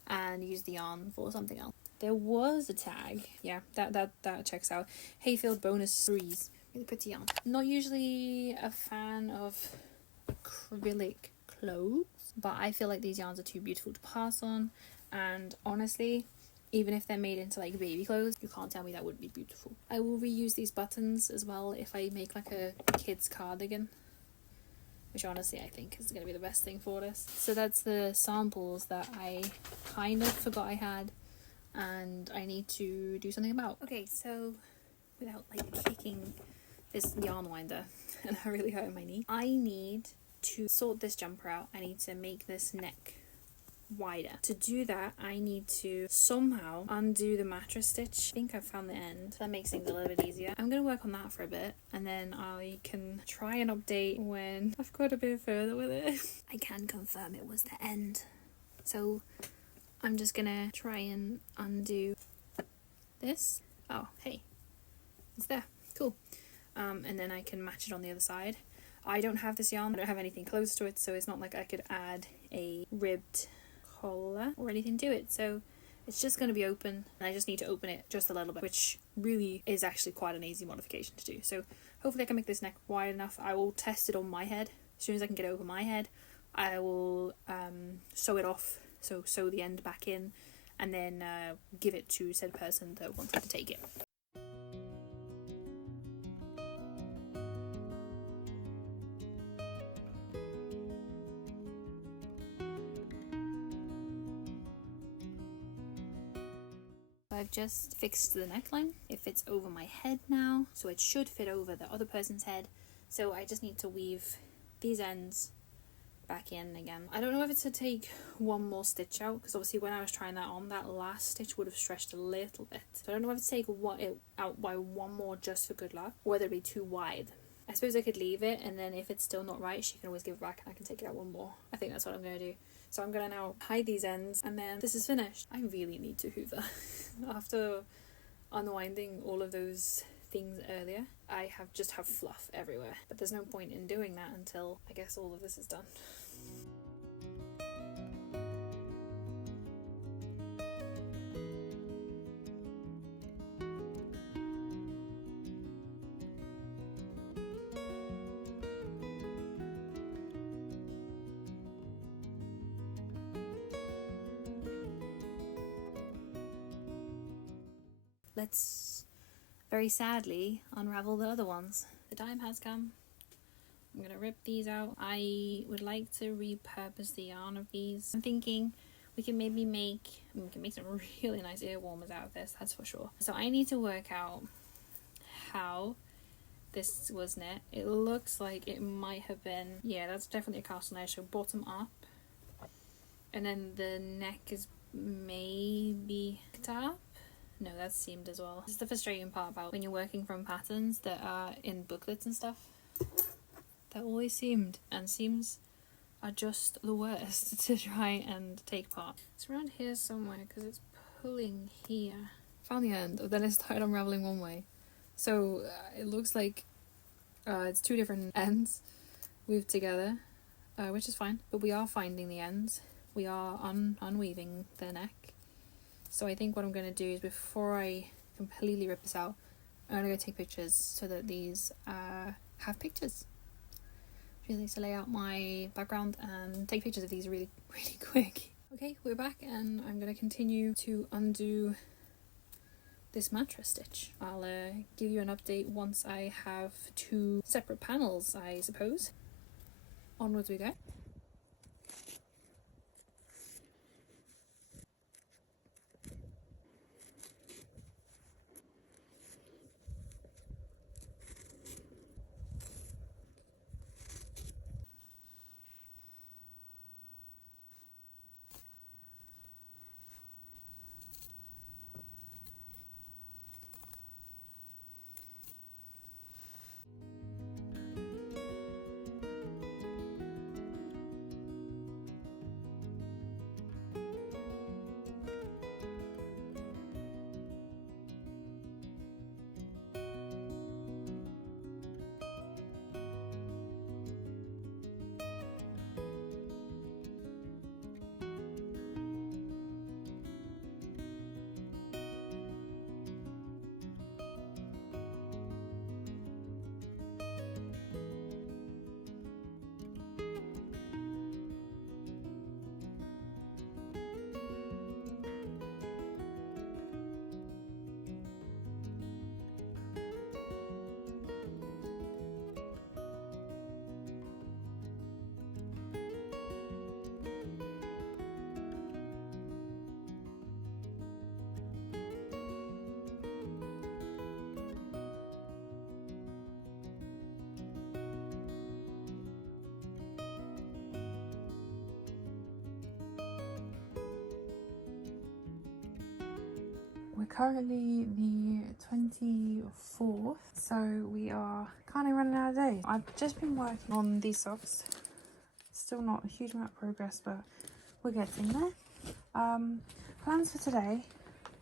and use the yarn for something else. There was a tag. Yeah, that checks out. Hayfield bonus 3s. Really pretty yarn. Not usually a fan of acrylic clothes, but I feel like these yarns are too beautiful to pass on. And honestly, even if they're made into like baby clothes, you can't tell me that wouldn't be beautiful. I will reuse these buttons as well if I make like a kid's cardigan, which honestly I think is going to be the best thing for this. So that's the samples that I kind of forgot I had and I need to do something about. Okay, so without like kicking this yarn winder and I really hurt my knee, I need to sort this jumper out. I need to make this neck wider. To do that, I need to somehow undo the mattress stitch. I think I've found the end. That makes things a little bit easier. I'm going to work on that for a bit, and then I can try and update when I've got a bit further with it. I can confirm it was the end. So I'm just going to try and undo this. Oh, hey. It's there. Cool. And then I can match it on the other side. I don't have this yarn. I don't have anything close to it, so it's not like I could add a ribbed collar or anything to it. So it's just going to be open, and I just need to open it just a little bit, which really is actually quite an easy modification to do. So hopefully I can make this neck wide enough. I will test it on my head. As soon as I can get it over my head, I will sew it off, so sew the end back in, and then give it to said person that wanted to take it. I've just fixed the neckline. It fits over my head now, so it should fit over the other person's head. So I just need to weave these ends back in again. I don't know if it's to take one more stitch out, because obviously when I was trying that on, that last stitch would have stretched a little bit. So I don't know if it's to take it out by one more just for good luck, or whether it'd be too wide. I suppose I could leave it, and then if it's still not right, she can always give it back and I can take it out one more. I think that's what I'm going to do. So I'm going to now hide these ends, and then this is finished. I really need to hoover. After unwinding all of those things earlier, I just have fluff everywhere. But there's no point in doing that until I guess all of this is done. Let's very sadly unravel the other ones. The time has come. I'm gonna rip these out. I would like to repurpose the yarn of these. I'm thinking we can maybe make some really nice ear warmers out of this, that's for sure. So I need to work out how this was knit. It looks like it might have been, yeah, that's definitely a cast on edge, so bottom up. And then the neck is maybe up. No, that's seamed as well. This is the frustrating part about when you're working from patterns that are in booklets and stuff. They're always seamed, and seams are just the worst to try and take apart. It's around here somewhere because it's pulling here. Found the end, but then it started unraveling one way. So it looks like it's two different ends weaved together, which is fine. But we are finding the ends. We are unweaving the neck. So I think what I'm going to do is, before I completely rip this out, I'm going to go take pictures so that these have pictures. Really need to lay out my background and take pictures of these really, really quick. Okay, we're back, and I'm going to continue to undo this mattress stitch. I'll give you an update once I have two separate panels, I suppose. Onwards we go. currently the 24th, so we are kind of running out of days. I've just been working on these socks. Still not a huge amount of progress, but we're getting there. Plans for today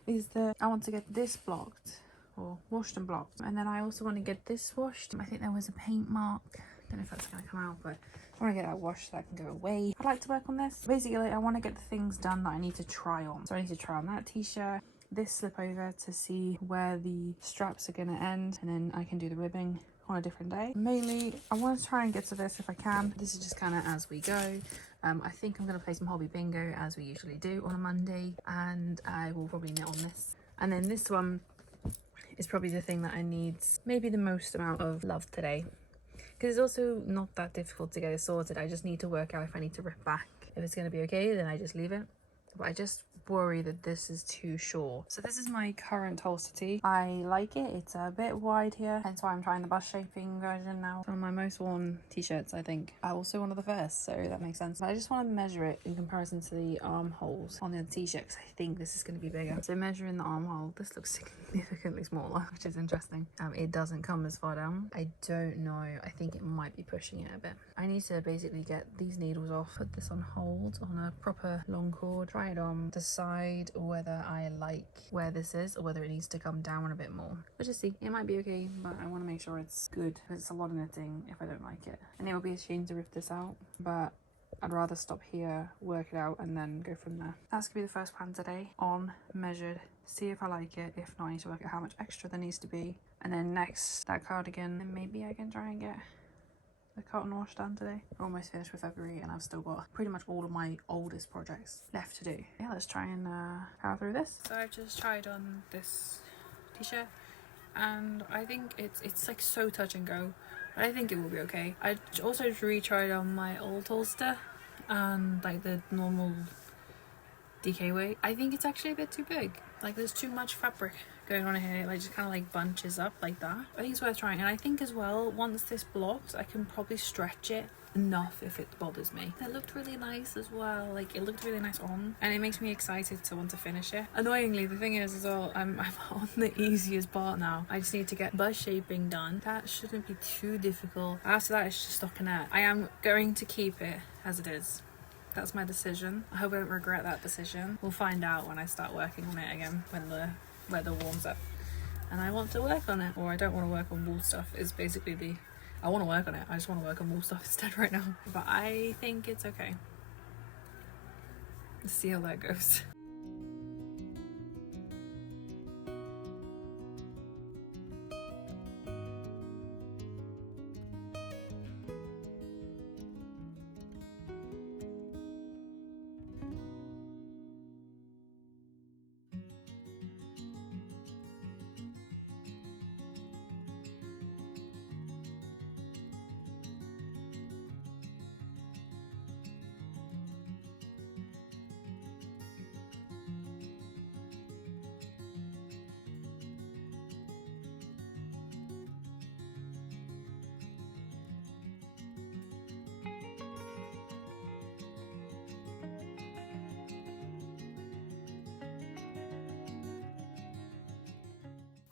is that I want to get this blocked, or washed and blocked, and then I also want to get this washed. I think there was a paint mark. Don't know if that's going to come out, but I want to get that washed so that can go away. I'd like to work on this. Basically, I want to get the things done that I need to try on. So I need to try on that t-shirt, this slip over to see where the straps are going to end, and then I can do the ribbing on a different day. Mainly, I want to try and get to this if I can. This is just kind of as we go. I think I'm going to play some hobby bingo as we usually do on a Monday, and I will probably knit on this. And then this one is probably the thing that I need maybe the most amount of love today, because it's also not that difficult to get it sorted. I just need to work out if I need to rip back. If it's going to be okay, then I just leave it. But I just worry that this is too short. So this is my current Tolsta tee. I like it. It's a bit wide here, hence why I'm trying the bust shaping version now. One of my most worn t-shirts, I think. Also one of the first, so that makes sense. But I just want to measure it in comparison to the armholes on the t-shirt, because I think this is going to be bigger. So measuring the armhole, this looks significantly smaller, which is interesting. It doesn't come as far down. I don't know. I think it might be pushing it a bit. I need to basically get these needles off, put this on hold on a proper long cord, try it on, decide whether I like where this is or whether it needs to come down a bit more. We'll just see. It might be okay, but I want to make sure it's good, because it's a lot of knitting if I don't like it. And it would be a shame to rip this out, but I'd rather stop here, work it out, and then go from there. That's gonna be the first plan today. On, measured, see if I like it. If not, I need to work out how much extra there needs to be. And then next, that cardigan, and maybe I can try and get the cotton wash done today. We're almost finished with February, and I've still got pretty much all of my oldest projects left to do. Yeah, let's try and power through this. So I've just tried on this t-shirt, and I think it's like so touch and go. I think it will be okay. I also retried on my old Tolsta and like the normal DK weight. I think it's actually a bit too big. Like there's too much fabric going on here. It like just kind of like bunches up like that. I think it's worth trying. And I think as well, once this blocks, I can probably stretch it enough if it bothers me. It looked really nice as well. Like it looked really nice on, and it makes me excited to want to finish it. Annoyingly, the thing is as well, I'm on the easiest part now. I just need to get bust shaping done. That shouldn't be too difficult. After that, it's just stockinette. I am going to keep it as it is. That's my decision. I hope I don't regret that decision. We'll find out when I start working on it again, when the weather warms up and I want to work on it. Or I don't want to work on wool stuff is basically the I want to work on it. I just want to work on wool stuff instead right now. But I think it's okay. Let's see how that goes.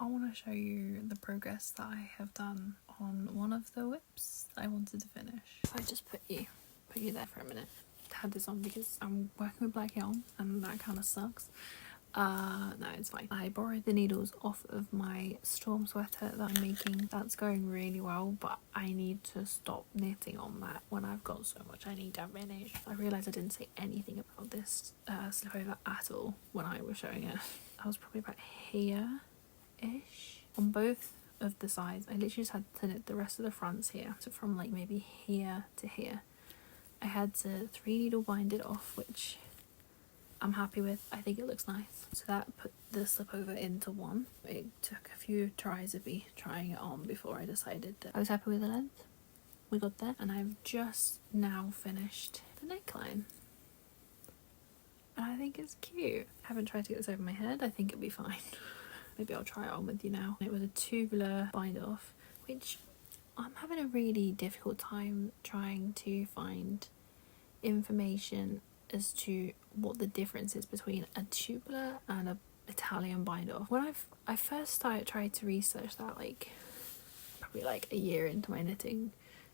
I want to show you the progress that I have done on one of the WIPs that I wanted to finish. If I just put you there for a minute. I had this on because I'm working with black yarn and that kind of sucks. No, it's fine. I borrowed the needles off of my storm sweater that I'm making. That's going really well, but I need to stop knitting on that when I've got so much I need to finish. I realised I didn't say anything about this slip over at all when I was showing it. I was probably about here-ish on both of the sides. I literally just had to knit the rest of the fronts here. So from like maybe here to here. I had to 3 needle bind it off, which I'm happy with. I think it looks nice. So that put the slip over into one. It took a few tries of me trying it on before I decided that I was happy with the length. We got there, and I've just now finished the neckline. And I think it's cute. I haven't tried to get this over my head. I think it'll be fine. Maybe I'll try it on with you now. It was a tubular bind off, which I'm having a really difficult time trying to find information as to what the difference is between a tubular and a Italian bind off. When I first tried to research that, like probably like a year into my knitting,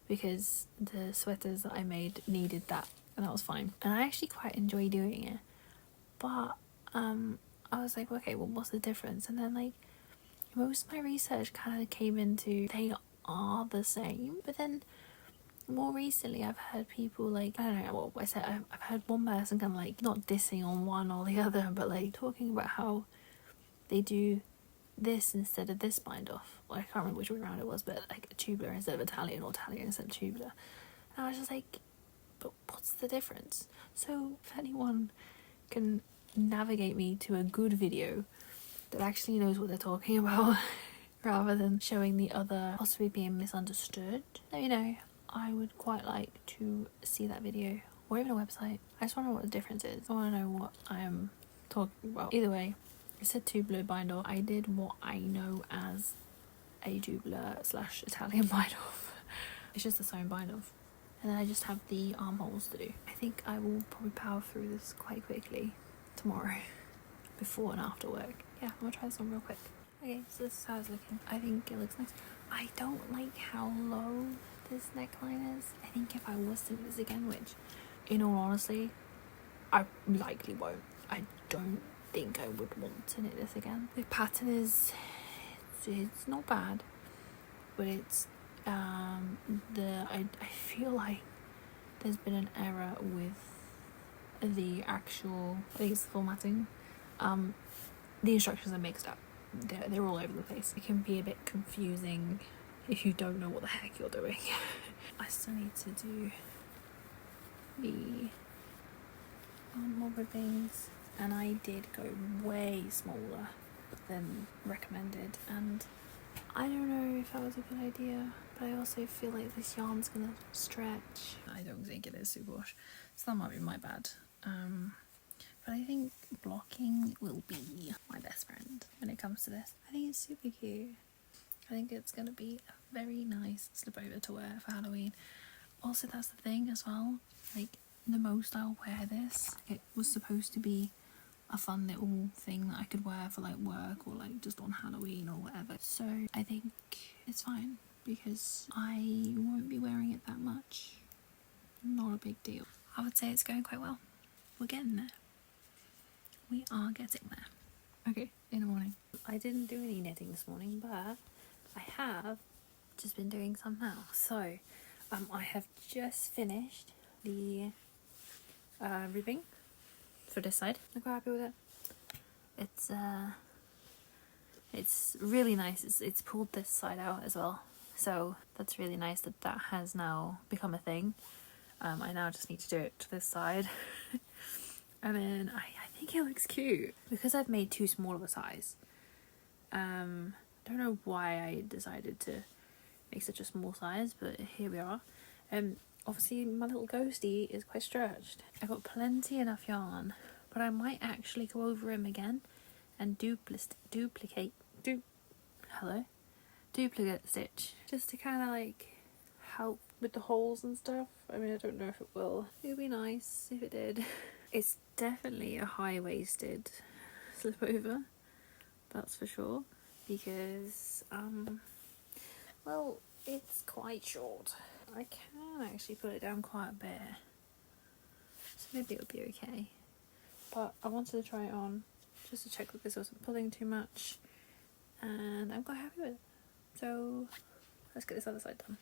because the sweaters that I made needed that, and that was fine. And I actually quite enjoy doing it, but I was like, okay, well, what's the difference? And then like most of my research kind of came into they are the same, but then more recently I've heard people like, I don't know what I said, I've heard one person kind of like not dissing on one or the other, but like talking about how they do this instead of this bind off. Well, I can't remember which way around it was, but like a tubular instead of Italian, or Italian instead of tubular. And I was just like, but what's the difference? So if anyone can navigate me to a good video that actually knows what they're talking about rather than showing the other possibly being misunderstood, let me know. I would quite like to see that video, or even a website. I just want to know what the difference is. I want to know what I am talking about. Either way, I said tubular bind off. I did what I know as a tubular / Italian bind off. It's just a sewn bind off. And then I just have the armholes to do. I think I will probably power through this quite quickly tomorrow, before and after work. Yeah, I'm gonna try this on real quick. Okay, so this is how it's looking. I think it looks nice. I don't like how low this neckline is. I think if I was to do this again, which in all honesty I likely won't, I don't think I would want to knit this again. The pattern is, it's not bad, but it's I feel like there's been an error with the actual, I think it's the formatting. The instructions are mixed up. They're all over the place. It can be a bit confusing if you don't know what the heck you're doing. I still need to do the armhole ribbings, and I did go way smaller than recommended, and I don't know if that was a good idea, but I also feel like this yarn's gonna stretch. I don't think it is super wash, so that might be my bad. But I think blocking will be my best friend when it comes to this. I think it's super cute. I think it's going to be a very nice slip over to wear for Halloween. Also, that's the thing as well, like the most I'll wear this, it was supposed to be a fun little thing that I could wear for like work or like just on Halloween or whatever. So I think it's fine because I won't be wearing it that much. Not a big deal. I would say it's going quite well. We're getting there. We are getting there. Okay, in the morning. I didn't do any knitting this morning, but I have just been doing some now. So, I have just finished the ribbing for this side. I'm quite happy with it. It's really nice. It's pulled this side out as well. So that's really nice that that has now become a thing. I now just need to do it to this side. And then I think it looks cute because I've made too small of a size. Don't know why I decided to make such a small size, but here we are. Obviously my little ghosty is quite stretched. I've got plenty enough yarn, but I might actually go over him again and duplicate stitch, just to kind of like help with the holes and stuff. I mean, I don't know if it will. It would be nice if it did. It's definitely a high-waisted slip over, that's for sure, because well, it's quite short. I can actually put it down quite a bit, so maybe it'll be okay. But I wanted to try it on just to check that this wasn't pulling too much, and I'm quite happy with it. So let's get this other side done.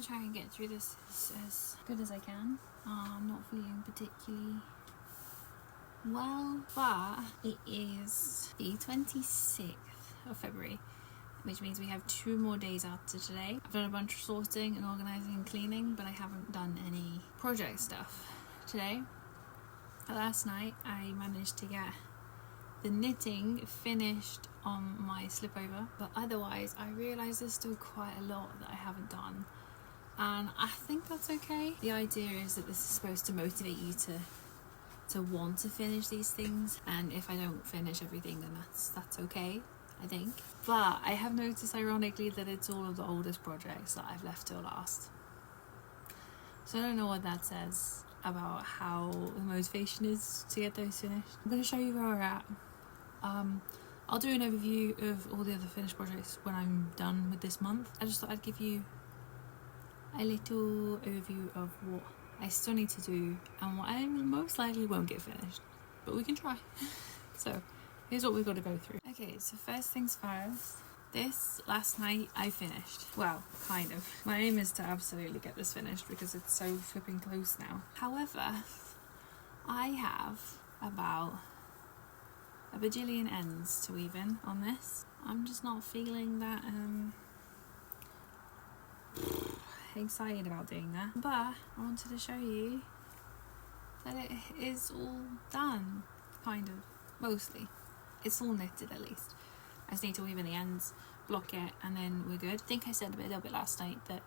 gonna try and get through this as good as I can. I'm not feeling particularly well, but it is the 26th of February, which means we have 2 more days after today. I've done a bunch of sorting and organising and cleaning, but I haven't done any project stuff today. Last night I managed to get the knitting finished on my slipover, but otherwise I realised there's still quite a lot that I haven't done, and I think that's okay. The idea is that this is supposed to motivate you to want to finish these things, and if I don't finish everything, then that's okay, I think. But I have noticed ironically that it's all of the oldest projects that I've left till last, so I don't know what that says about how the motivation is to get those finished. I'm going to show you where we're at. I'll do an overview of all the other finished projects when I'm done with this month. I just thought I'd give you a little overview of what I still need to do and what I most likely won't get finished, but we can try. So here's what we've got to go through. Okay, so first things first, this last night I finished. Well, kind of. My aim is to absolutely get this finished because it's so flipping close now. However, I have about a bajillion ends to weave in on this. I'm just not feeling that excited about doing that, but I wanted to show you that it is all done, kind of, mostly. It's all knitted at least. I just need to weave in the ends, block it, and then we're good. I think I said a little bit last night that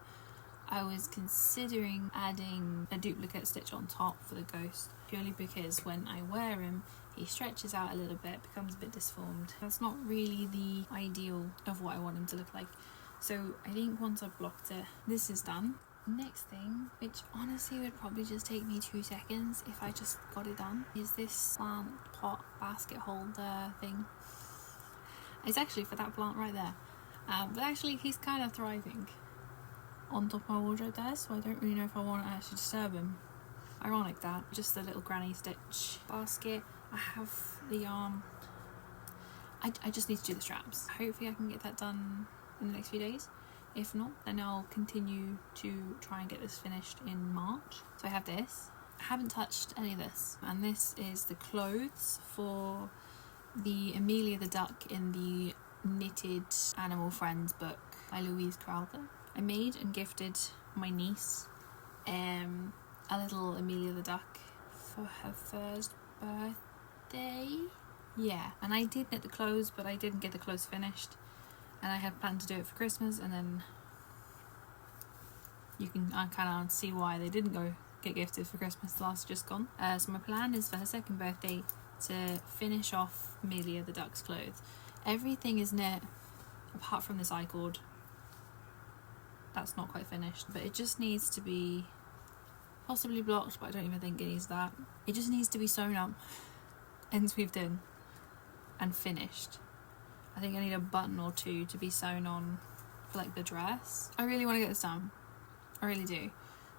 I was considering adding a duplicate stitch on top for the ghost, purely because when I wear him he stretches out a little bit, becomes a bit disformed. That's not really the ideal of what I want him to look like. So I think once I've blocked it, this is done. Next thing, which honestly would probably just take me 2 seconds if I just got it done, is this plant pot basket holder thing. It's actually for that plant right there. But actually he's kind of thriving on top of my wardrobe there, so I don't really know if I want to actually disturb him. Ironic that. Just a little granny stitch basket. I have the yarn. I just need to do the straps. Hopefully I can get that done in the next few days. If not, then I'll continue to try and get this finished in March. So I have this. I haven't touched any of this. And this is the clothes for the Amelia the duck in the Knitted Animal Friends book by Louise Crowther. I made and gifted my niece a little Amelia the duck for her first birthday. Yeah, and I did knit the clothes, but I didn't get the clothes finished, and I had planned to do it for Christmas, and then you can kind of see why they didn't go get gifted for Christmas the last just gone. So my plan is for her second birthday to finish off Amelia the duck's clothes. Everything is knit apart from this I-cord. That's not quite finished, but it just needs to be possibly blocked, but I don't even think it needs that. It just needs to be sewn up, ends weaved in, and finished. I think I need a button or 2 to be sewn on for like the dress. I really want to get this done. I really do.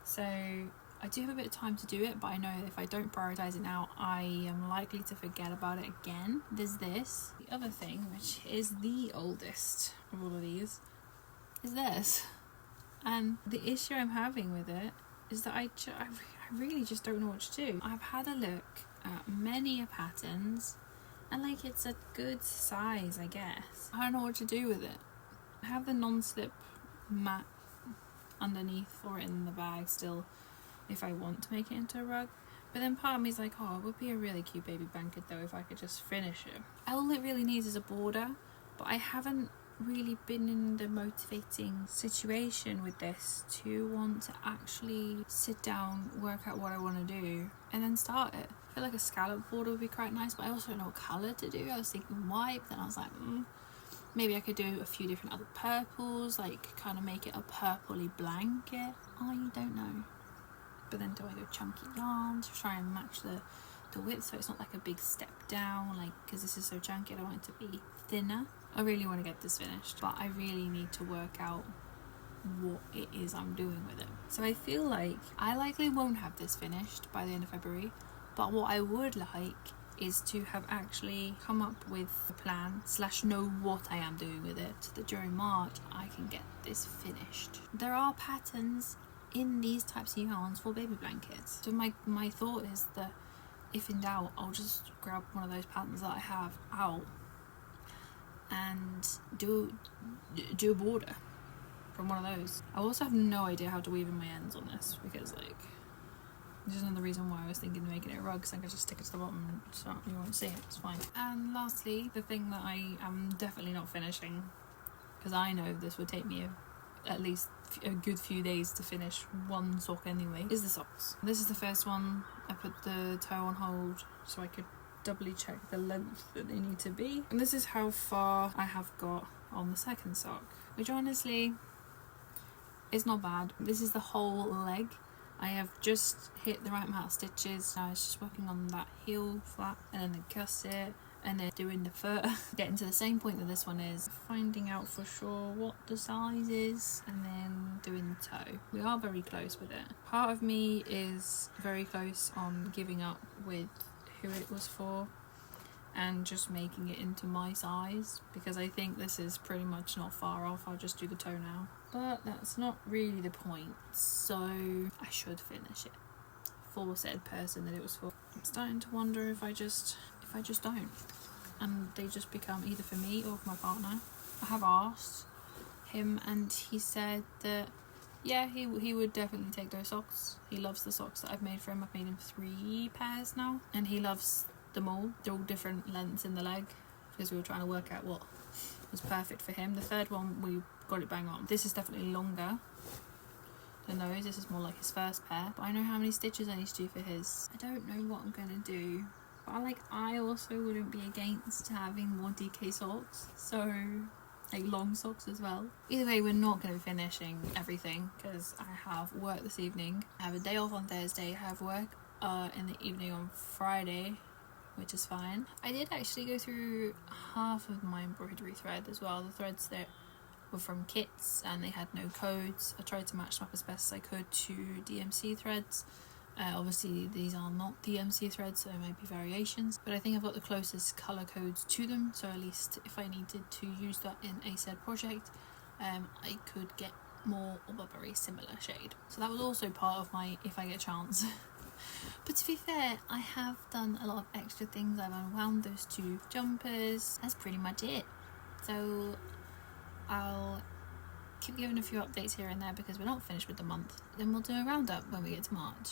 So I do have a bit of time to do it, but I know that if I don't prioritise it now, I am likely to forget about it again. There's this. The other thing, which is the oldest of all of these, is this. And the issue I'm having with it is that I really just don't know what to do. I've had a look at many patterns, and like it's a good size, I guess. I don't know what to do with it. I have the non-slip mat underneath for it in the bag still if I want to make it into a rug, but then part of me is like, oh, it would be a really cute baby blanket though if I could just finish it. All it really needs is a border, but I haven't really been in the motivating situation with this to want to actually sit down, work out what I want to do, and then start it. I feel like a scallop border would be quite nice, but I also don't know what colour to do. I was thinking white, then I was like, maybe I could do a few different other purples, like kind of make it a purpley blanket. I don't know. But then do I go chunky yarn to try and match the width so it's not like a big step down, like, because this is so chunky I don't want it to be thinner. I really want to get this finished, but I really need to work out what it is I'm doing with it. So I feel like I likely won't have this finished by the end of February, but what I would like is to have actually come up with a plan / know what I am doing with it, so that during March I can get this finished. There are patterns in these types of yarns for baby blankets, so my thought is that if in doubt, I'll just grab one of those patterns that I have out and do a border from one of those. I also have no idea how to weave in my ends on this, because like, this is another reason why I was thinking of making it a rug, because I could just stick it to the bottom and so you won't see it, it's fine. And lastly, the thing that I am definitely not finishing, because I know this would take me at least a good few days to finish one sock anyway, is the socks. This is the first one. I put the toe on hold so I could doubly check the length that they need to be. And this is how far I have got on the second sock, which honestly is not bad. This is the whole leg. I have just hit the right amount of stitches. Now it's just working on that heel flap and then the gusset and then doing the foot. Getting to the same point that this one is, finding out for sure what the size is and then doing the toe. We are very close with it. Part of me is very close on giving up with who it was for and just making it into my size, because I think this is pretty much not far off. I'll just do the toe now, but that's not really the point, so I should finish it for said person that it was for. I'm starting to wonder if I just don't, and they just become either for me or for my partner. I have asked him and he said that yeah, he would definitely take those socks. He loves the socks that I've made for him. I've made him 3 pairs now and he loves them all. They're all different lengths in the leg because we were trying to work out what was perfect for him. The third one we got it bang on. This is definitely longer than those. This is more like his first pair, but I know how many stitches I need to do for his. I don't know what I'm gonna do, but I also wouldn't be against having more DK socks, so like long socks as well. Either way, we're not going to be finishing everything because I have work this evening. I have a day off on Thursday. I have work in the evening on Friday, which is fine. I did actually go through half of my embroidery thread as well. The threads that were from kits and they had no codes. I tried to match them up as best as I could to DMC threads. Obviously these are not DMC threads, so there might be variations, but I think I've got the closest colour codes to them, so at least if I needed to use that in a said project, I could get more of a very similar shade. So that was also part of my if I get a chance. But to be fair, I have done a lot of extra things. I've unwound those 2 jumpers. That's pretty much it. So I'll keep giving a few updates here and there because we're not finished with the month. Then we'll do a roundup when we get to March.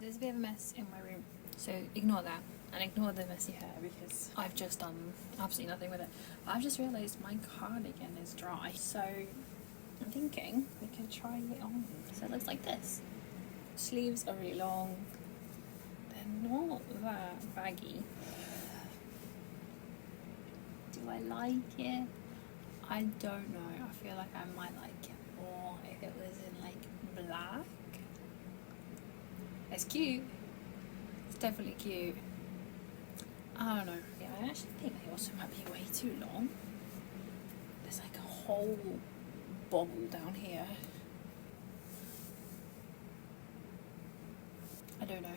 There's a bit of a mess in my room, so ignore that and ignore the messy hair because I've just done absolutely nothing with it. But I've just realised my cardigan is dry, so I'm thinking we can try it on. So it looks like this. Sleeves are really long. They're not that baggy. Do I like it? I don't know. I feel like I might like it more if it was in like black. It's cute. It's definitely cute. I don't know. Yeah, I actually think they also might be way too long. There's like a whole bobble down here. I don't know.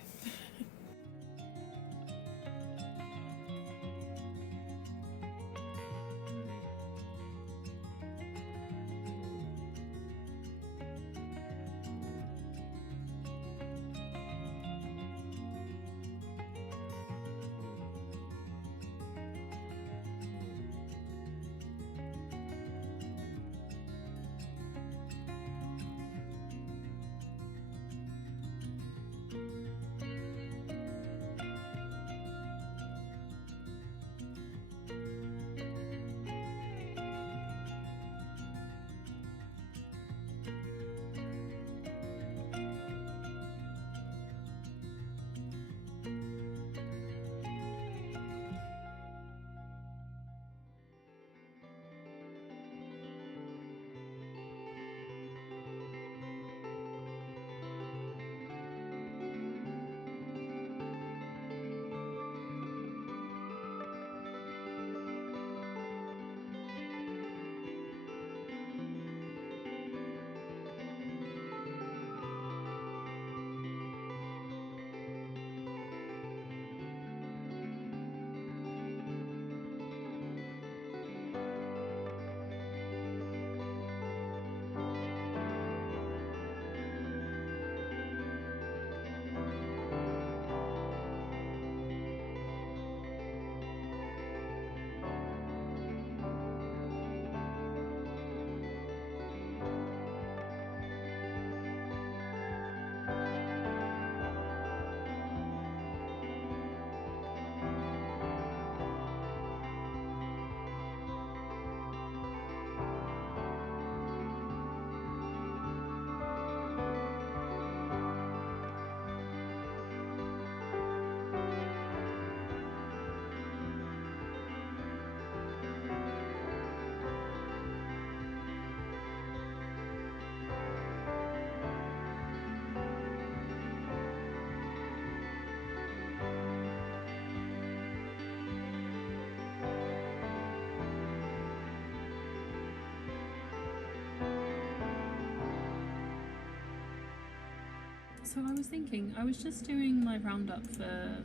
So I was thinking, I was just doing my roundup for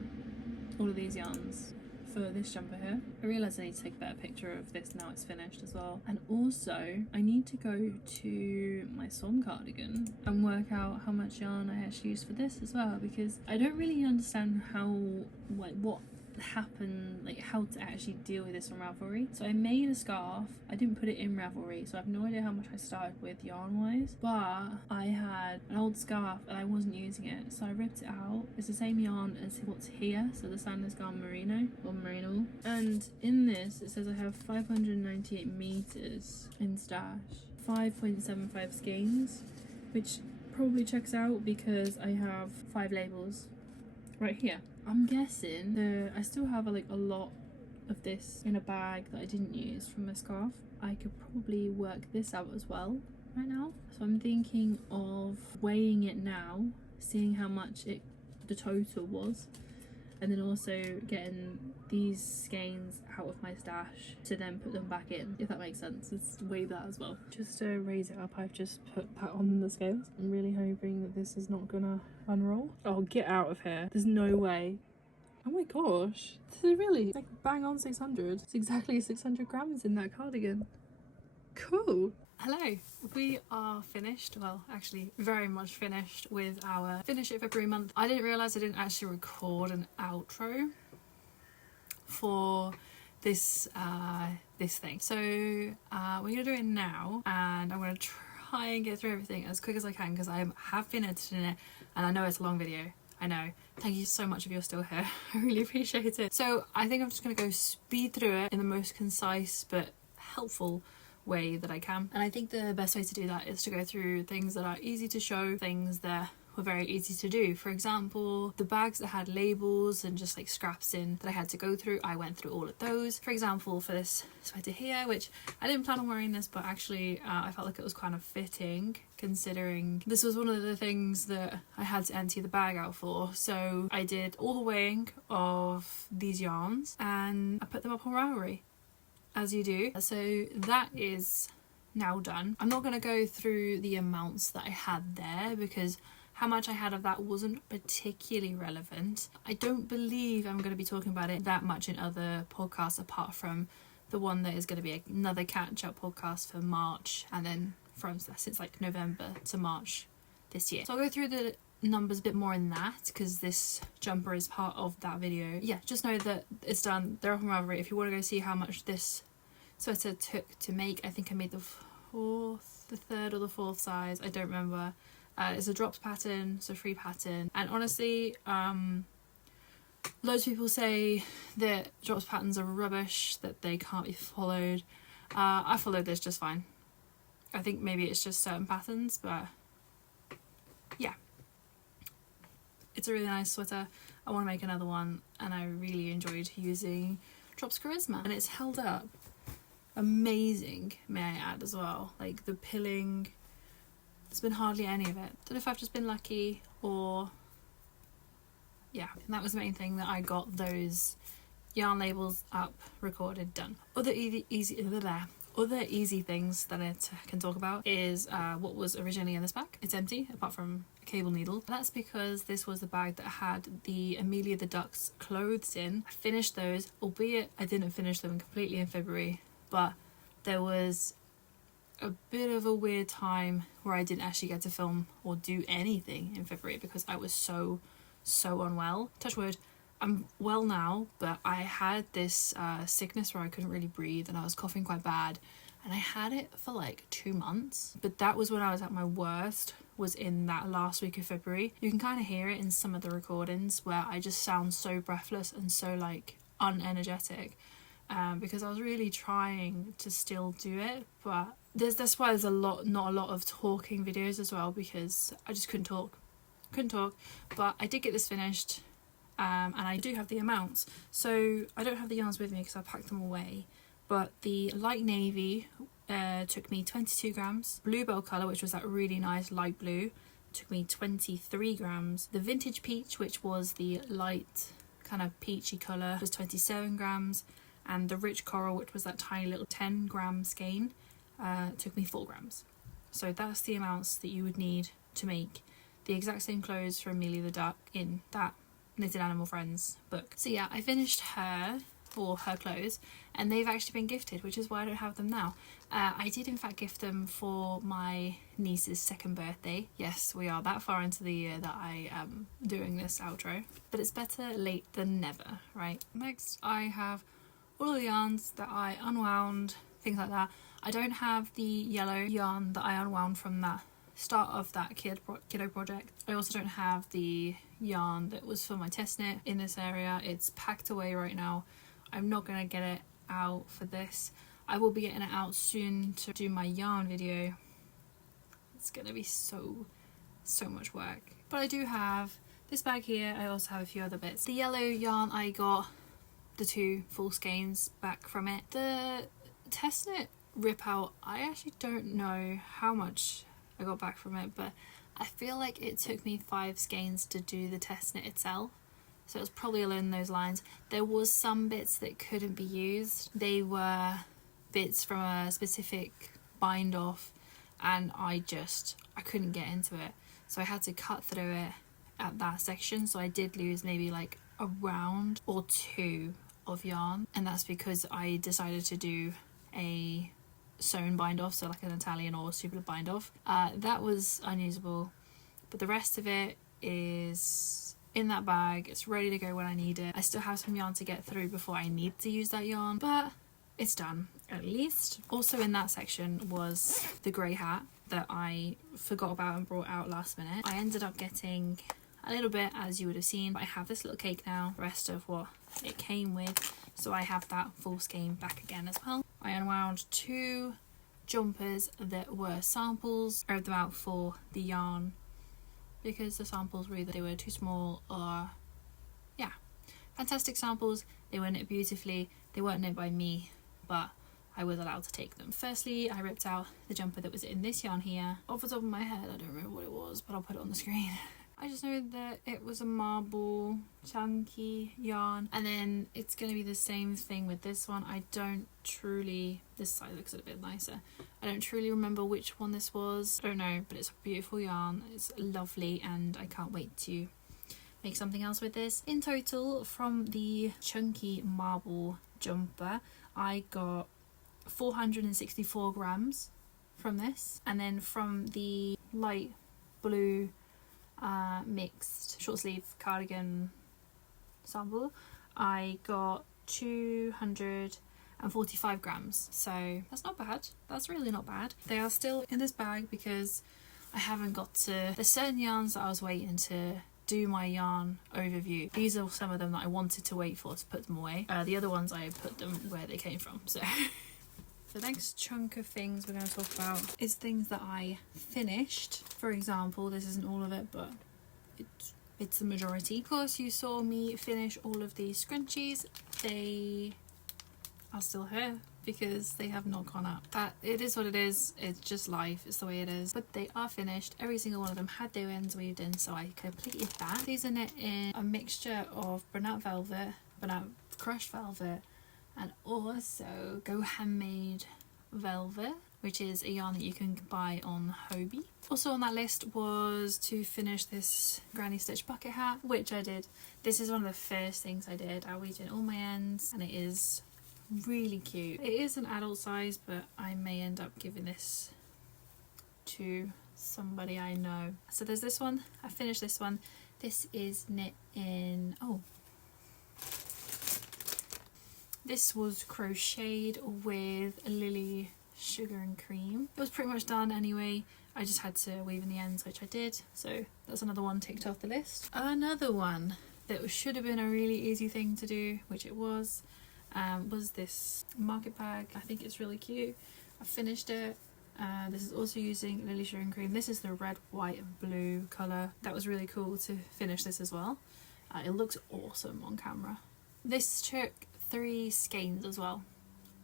all of these yarns for this jumper here. I realised I need to take a better picture of this now it's finished as well. And also, I need to go to my swan cardigan and work out how much yarn I actually used for this as well, because I don't really understand how, like, what happened, like how to actually deal with this on Ravelry. So I made a scarf. I didn't put it in Ravelry, so I have no idea how much I started with yarn wise, but I had an old scarf and I wasn't using it, so I ripped it out. It's the same yarn as what's here, so the Sanders Garden Merino or Merino, and in this it says I have 598 meters in stash, 5.75 skeins, which probably checks out because I have 5 labels right here. I'm guessing I still have like a lot of this in a bag that I didn't use from my scarf. I could probably work this out as well right now. So I'm thinking of weighing it now, seeing how much the total was, and then also getting these skeins out of my stash to then put them back in, if that makes sense. Let's weigh that as well. Just to raise it up, I've just put that on the scales. I'm really hoping that this is not gonna unroll. Oh, get out of here. There's no way. Oh my gosh. This is really like bang on 600. It's exactly 600 grams in that cardigan. Cool. Hello, we are finished, well actually very much finished with our Finish It February month. I didn't realise I didn't actually record an outro for this this thing, so we're gonna do it now, and I'm gonna try and get through everything as quick as I can because I have been editing it and I know it's a long video. I know. Thank you so much if you're still here. I really appreciate it. So I think I'm just gonna go speed through it in the most concise but helpful way that I can, and I think the best way to do that is to go through things that are easy to show, things that were very easy to do. For example, the bags that had labels and just like scraps in that I had to go through, I went through all of those. For example, for this sweater here, which I didn't plan on wearing this, but actually I felt like it was kind of fitting considering this was one of the things that I had to empty the bag out for. So I did all the weighing of these yarns and I put them up on Ravelry, as you do. So that is now done. I'm not going to go through the amounts that I had there because how much I had of that wasn't particularly relevant. I don't believe I'm going to be talking about it that much in other podcasts apart from the one that is going to be another catch-up podcast for March, and then from since like November to March this year. So I'll go through the numbers a bit more in that because this jumper is part of that video. Yeah, just know that it's done. They're up on Ravelry. If you want to go see how much this sweater took to make, I think I made the third or the fourth size, I don't remember. It's a drops pattern, so free pattern, and honestly loads of people say that drops patterns are rubbish, that they can't be followed. I followed this just fine. I think maybe it's just certain patterns, but yeah, it's a really nice sweater. I want to make another one, and I really enjoyed using Drops Charisma, and it's held up amazing, may I add as well. Like the pilling, there's been hardly any of it. Don't know if I've just been lucky or yeah, and that was the main thing, that I got those yarn labels up, recorded, done. Other easy things that I can talk about is what was originally in this bag. It's empty apart from a cable needle. That's because this was the bag that had the Amelia the Duck's clothes in. I finished those, albeit I didn't finish them completely in February, but there was a bit of a weird time where I didn't actually get to film or do anything in February because I was so unwell. Touch wood, I'm well now, but I had this sickness where I couldn't really breathe and I was coughing quite bad, and I had it for like 2 months. But that was when I was at my worst, was in that last week of February. You can kind of hear it in some of the recordings where I just sound so breathless and so like unenergetic, because I was really trying to still do it, but that's why there's not a lot of talking videos as well, because I just couldn't talk. But I did get this finished, and I do have the amounts. So I don't have the yarns with me because I packed them away, but the light navy took me 22 grams. Bluebell colour, which was that really nice light blue, took me 23 grams. The vintage peach, which was the light kind of peachy colour, was 27 grams. And the rich coral, which was that tiny little 10 gram skein, took me 4 grams. So that's the amounts that you would need to make the exact same clothes for Amelia the duck in that Knitted Animal Friends book. So yeah, I finished her, or her clothes, and they've actually been gifted, which is why I don't have them now. I did in fact gift them for my niece's 2nd birthday. Yes, we are that far into the year that I am doing this outro, but it's better late than never, right? Next I have all of the yarns that I unwound, things like that. I don't have the yellow yarn that I unwound from that start of that kiddo project. I also don't have the yarn that was for my test knit in this area. It's packed away right now. I'm not going to get it out for this. I will be getting it out soon to do my yarn video. It's going to be so much work. But I do have this bag here. I also have a few other bits. The yellow yarn, I got the 2 full skeins back from it. The test knit rip out, I actually don't know how much I got back from it, but I feel like it took me 5 skeins to do the test knit itself. So it was probably along those lines. There was some bits that couldn't be used. They were bits from a specific bind off, and I couldn't get into it. So I had to cut through it at that section. So I did lose maybe like a round or 2 of yarn, and that's because I decided to do a sewn bind off, so like an Italian or super bind off. That was unusable, but the rest of it is in that bag. It's ready to go when I need it. I still have some yarn to get through before I need to use that yarn, but it's done at least. Also in that section was the grey hat that I forgot about and brought out last minute. I ended up getting a little bit, as you would have seen, but I have this little cake now, the rest of what it came with, so I have that full skein back again as well. I unwound 2 jumpers that were samples, aired them out for the yarn because the samples were either they were too small or yeah, fantastic samples. They were knit beautifully. They weren't knit by me, but I was allowed to take them. Firstly, I ripped out the jumper that was in this yarn here. Off the top of my head, I don't remember what it was, but I'll put it on the screen. I just know that it was a marble chunky yarn, and then it's going to be the same thing with this one. I don't truly, this side looks a bit nicer. I don't truly remember which one this was. I don't know, but it's a beautiful yarn. It's lovely, and I can't wait to make something else with this. In total, from the chunky marble jumper, I got 464 grams from this, and then from the light blue mixed short sleeve cardigan sample, I got 245 grams, so that's not bad. That's really not bad. They are still in this bag because I haven't got to, there's certain yarns that I was waiting to do my yarn overview. These are some of them that I wanted to wait for to put them away. The other ones I put them where they came from. So the next chunk of things we're going to talk about is things that I finished. For example, this isn't all of it, but it's the majority. Of course, you saw me finish all of these scrunchies. They are still here because they have not gone up. That it is what it is. It's just life. It's the way it is. But they are finished. Every single one of them had their ends weaved in, so I completed that. These are knit in a mixture of burnout velvet, burnout crushed velvet, and also Go Handmade velvet, which is a yarn that you can buy on Hobie. Also on that list was to finish this granny stitch bucket hat, which I did. This is one of the first things I did. I weaved in all my ends, and it is really cute. It is an adult size, but I may end up giving this to somebody I know. So there's this one. I finished this one. This is knit in, this was crocheted with Lily Sugar and Cream. It was pretty much done anyway. I just had to weave in the ends, which I did. So that's another one ticked off the list. Another one that should have been a really easy thing to do, which it was this market bag. I think it's really cute. I finished it. This is also using Lily Sugar and Cream. This is the red, white and blue colour. That was really cool to finish this as well. It looks awesome on camera. This took 3 skeins as well.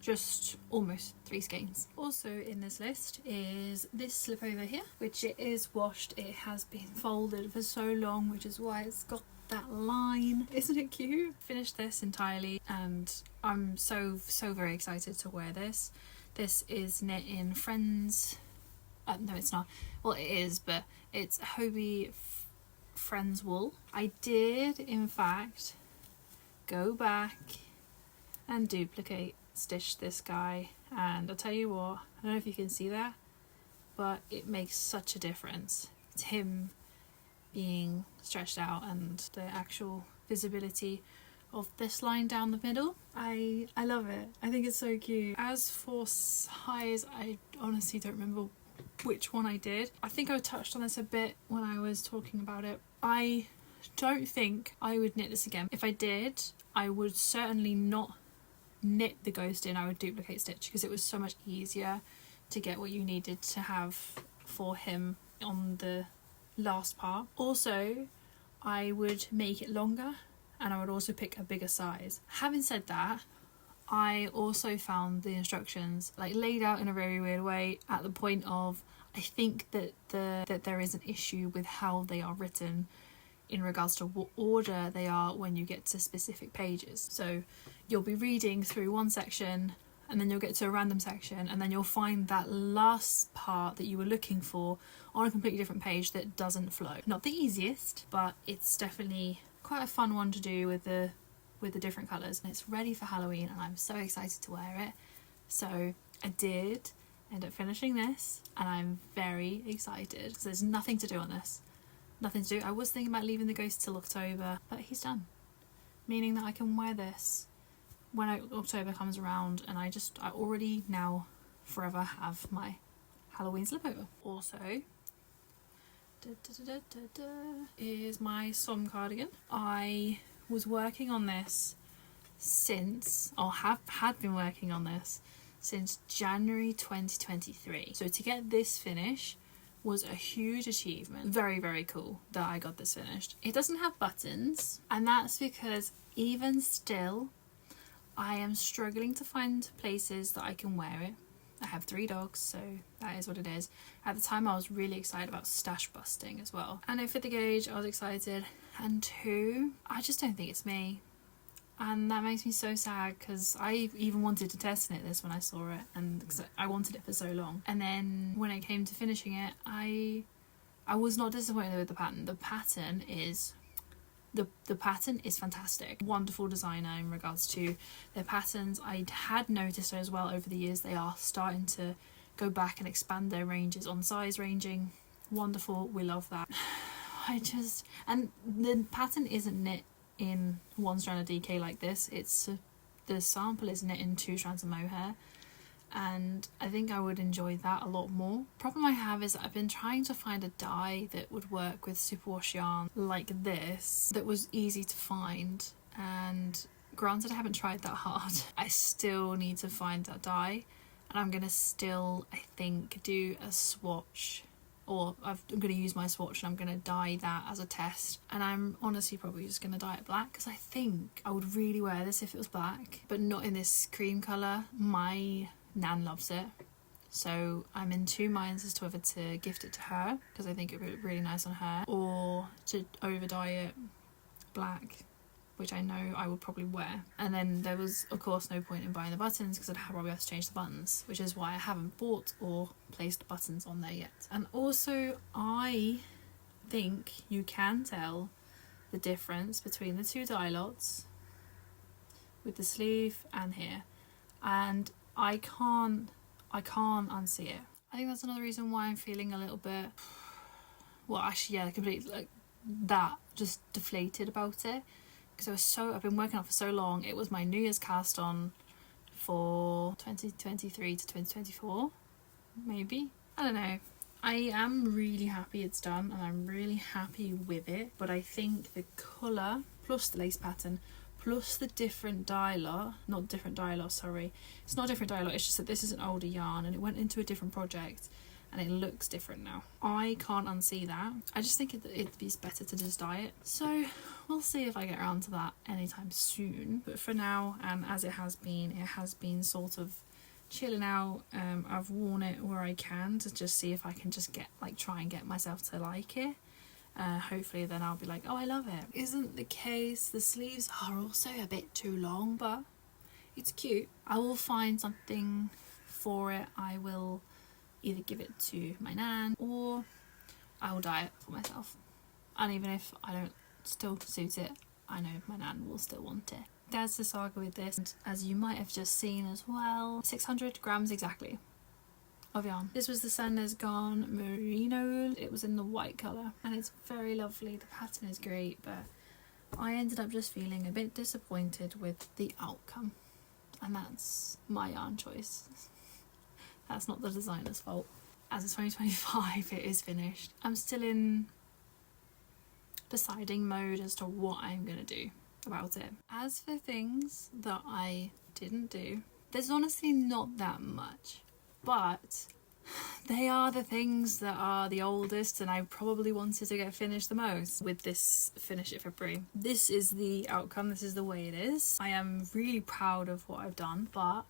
Just almost 3 skeins. Also in this list is this slip over here, which it is washed. It has been folded for so long, which is why it's got that line. Isn't it cute? Finished this entirely, and I'm so very excited to wear this. This is knit in Friends. No, it's not. Well, it is, but it's Hobie Friends wool. I did in fact go back and duplicate stitch this guy, and I'll tell you what, I don't know if you can see that, but it makes such a difference. It's him being stretched out and the actual visibility of this line down the middle. I love it. I think it's so cute. As for size, I honestly don't remember which one I did. I think I touched on this a bit when I was talking about it. I don't think I would knit this again. If I did, I would certainly not knit the ghost in. I would duplicate stitch because it was so much easier to get what you needed to have for him on the last part. Also, I would make it longer, and I would also pick a bigger size. Having said that, I also found the instructions like laid out in a very weird way at the point of, I think that there is an issue with how they are written in regards to what order they are when you get to specific pages. So you'll be reading through one section and then you'll get to a random section and then you'll find that last part that you were looking for on a completely different page that doesn't flow. Not the easiest, but it's definitely quite a fun one to do with the different colours, and it's ready for Halloween and I'm so excited to wear it. So I did end up finishing this and I'm very excited. So there's nothing to do on this. Nothing to do. I was thinking about leaving the ghost till October, but he's done. Meaning that I can wear this when October comes around, and I already now forever have my Halloween slipover. Also, is my Somme cardigan. I was working on this had been working on this since January 2023. So to get this finish was a huge achievement. Very, very cool that I got this finished. It doesn't have buttons, and that's because even still I am struggling to find places that I can wear it. I have 3 dogs, so that is what it is. At the time I was really excited about stash busting as well, and it fit the gauge. I was excited. And 2, I just don't think it's me, and that makes me so sad because I even wanted to test knit this when I saw it, and I wanted it for so long. And then when it came to finishing it, I was not disappointed with the pattern. The pattern is the pattern is fantastic. Wonderful designer in regards to their patterns. I had noticed as well over the years they are starting to go back and expand their ranges on size ranging. Wonderful, we love that. And the pattern isn't knit in 1 strand of DK like this. It's the sample is knit in 2 strands of mohair, and I think I would enjoy that a lot more. Problem I have is that I've been trying to find a dye that would work with superwash yarn like this, that was easy to find, and granted I haven't tried that hard. I still need to find that dye, and I'm gonna still, I think, do a swatch, or I'm going to use my swatch and I'm going to dye that as a test. And I'm honestly probably just going to dye it black because I think I would really wear this if it was black, but not in this cream colour. My nan loves it, so I'm in 2 minds as to whether to gift it to her because I think it would look really nice on her, or to over dye it black, which I know I would probably wear. And then there was of course no point in buying the buttons because I'd probably have to change the buttons, which is why I haven't bought or placed buttons on there yet. And also I think you can tell the difference between the 2 dye lots with the sleeve and here, and I can't unsee it. I think that's another reason why I'm feeling a little bit, well actually yeah, completely like that, just deflated about it. Because I've been working on it for so long. It was my New Year's cast on for 2023 to 2024, maybe. I don't know. I am really happy it's done and I'm really happy with it, but I think the colour plus the lace pattern plus the different dye lot, not different dye lot, sorry. It's not a different dye lot, it's just that this is an older yarn and it went into a different project and it looks different now. I can't unsee that. I just think it'd be better to just dye it. So we'll see if I get around to that anytime soon. But for now, and as it has been sort of chilling out. I've worn it where I can to just see if I can just try and get myself to like it. Hopefully then I'll be like, oh, I love it. Isn't the case. The sleeves are also a bit too long, but it's cute. I will find something for it. I will either give it to my nan or I will dye it for myself. And even if I don't still suit it, I know my nan will still want it. There's the saga with this, and as you might have just seen as well, 600 grams exactly of yarn. This was the Sandnes Garn Merino wool. It was in the white colour, and it's very lovely. The pattern is great, but I ended up just feeling a bit disappointed with the outcome, and that's my yarn choice. That's not the designer's fault. As it's 2025, it is finished. I'm still in deciding mode as to what I'm gonna do about it. As for things that I didn't do, there's honestly not that much, but they are the things that are the oldest and I probably wanted to get finished the most with this Finish It February. This is the outcome, this is the way it is. I am really proud of what I've done, but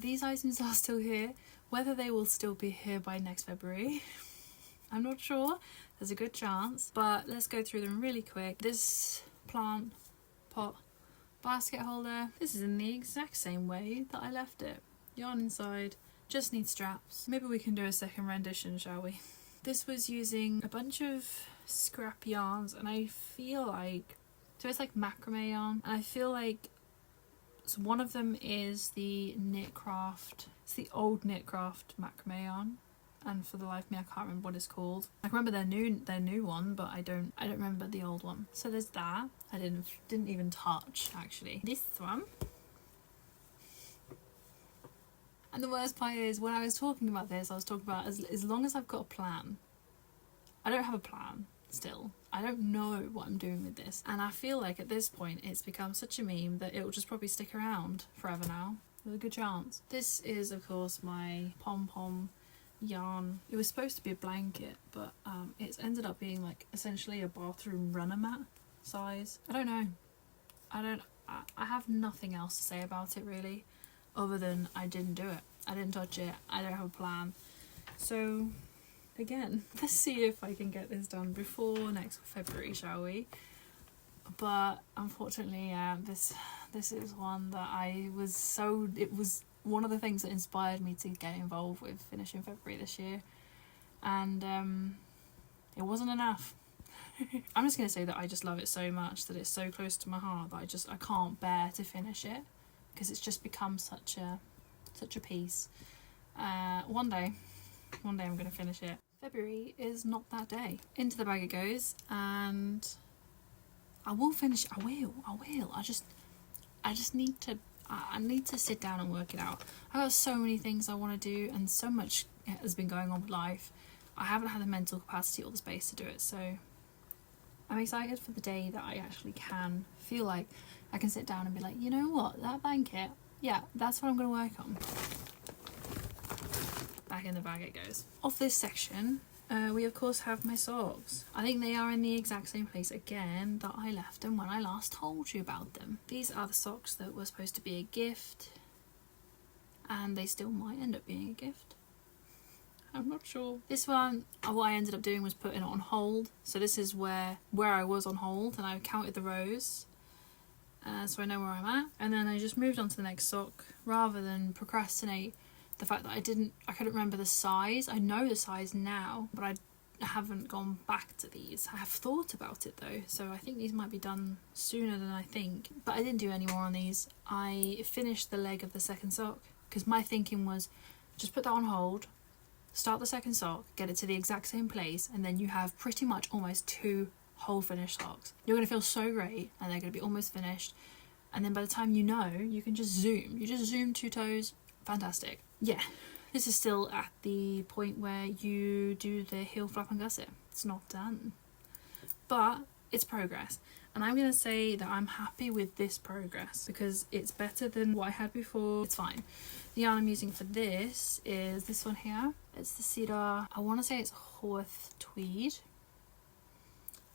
these items are still here. Whether they will still be here by next February, I'm not sure. There's a good chance, but let's go through them really quick. This plant pot basket holder, this is in the exact same way that I left it. Yarn inside, just needs straps. Maybe we can do a second rendition, shall we? This was using a bunch of scrap yarns, and I feel like, so it's like macrame yarn, and I feel like, so one of them is the Knitcraft, it's the old Knitcraft macrame yarn, and for the life of me I can't remember what it's called. I can remember their new one, but I don't remember the old one. So there's that. I didn't even touch actually. This one. And the worst part is, when I was talking about this, I was talking about as long as I've got a plan. I don't have a plan still. I don't know what I'm doing with this. And I feel like at this point it's become such a meme that it will just probably stick around forever now. There's a good chance. This is of course my pom-pom yarn. It was supposed to be a blanket, but it's ended up being like essentially a bathroom runner mat size. I don't know. I have nothing else to say about it really, other than I didn't do it. I didn't touch it. I don't have a plan. So again, let's see if I can get this done before next February, shall we? But unfortunately, this is one that it was one of the things that inspired me to get involved with Finish in February this year, and it wasn't enough. I'm just going to say that I just love it so much, that it's so close to my heart, that I can't bear to finish it, because it's just become such a piece. One day I'm going to finish it. February is not that day. Into the bag it goes, and I will finish it. I will. I just need to I need to sit down and work it out. I've got so many things I want to do, and so much has been going on with life. I haven't had the mental capacity or the space to do it, so I'm excited for the day that I actually can feel like I can sit down and be like, you know what, that blanket, yeah, that's what I'm going to work on. Back in the bag it goes. Off this section, we of course have my socks. I think they are in the exact same place again that I left them when I last told you about them. These are the socks that were supposed to be a gift, and they still might end up being a gift. I'm not sure. This one, what I ended up doing was putting it on hold. So this is where I was on hold, and I counted the rows, so I know where I'm at. And then I just moved on to the next sock rather than procrastinate the fact that I couldn't remember the size. I know the size now, but I haven't gone back to these. I have thought about it though, so I think these might be done sooner than I think. But I didn't do any more on these. I finished the leg of the second sock because my thinking was just put that on hold, start the second sock, get it to the exact same place, and then you have pretty much almost 2 whole finished socks. You're going to feel so great, and they're going to be almost finished. And then by the time you know, you can just zoom. You just zoom 2 toes. Fantastic. Yeah, this is still at the point where you do the heel flap and gusset. It's not done, but it's progress, and I'm going to say that I'm happy with this progress because it's better than what I had before. It's fine. The yarn I'm using for this is this one here. It's the cedar, I want to say it's Horth tweed.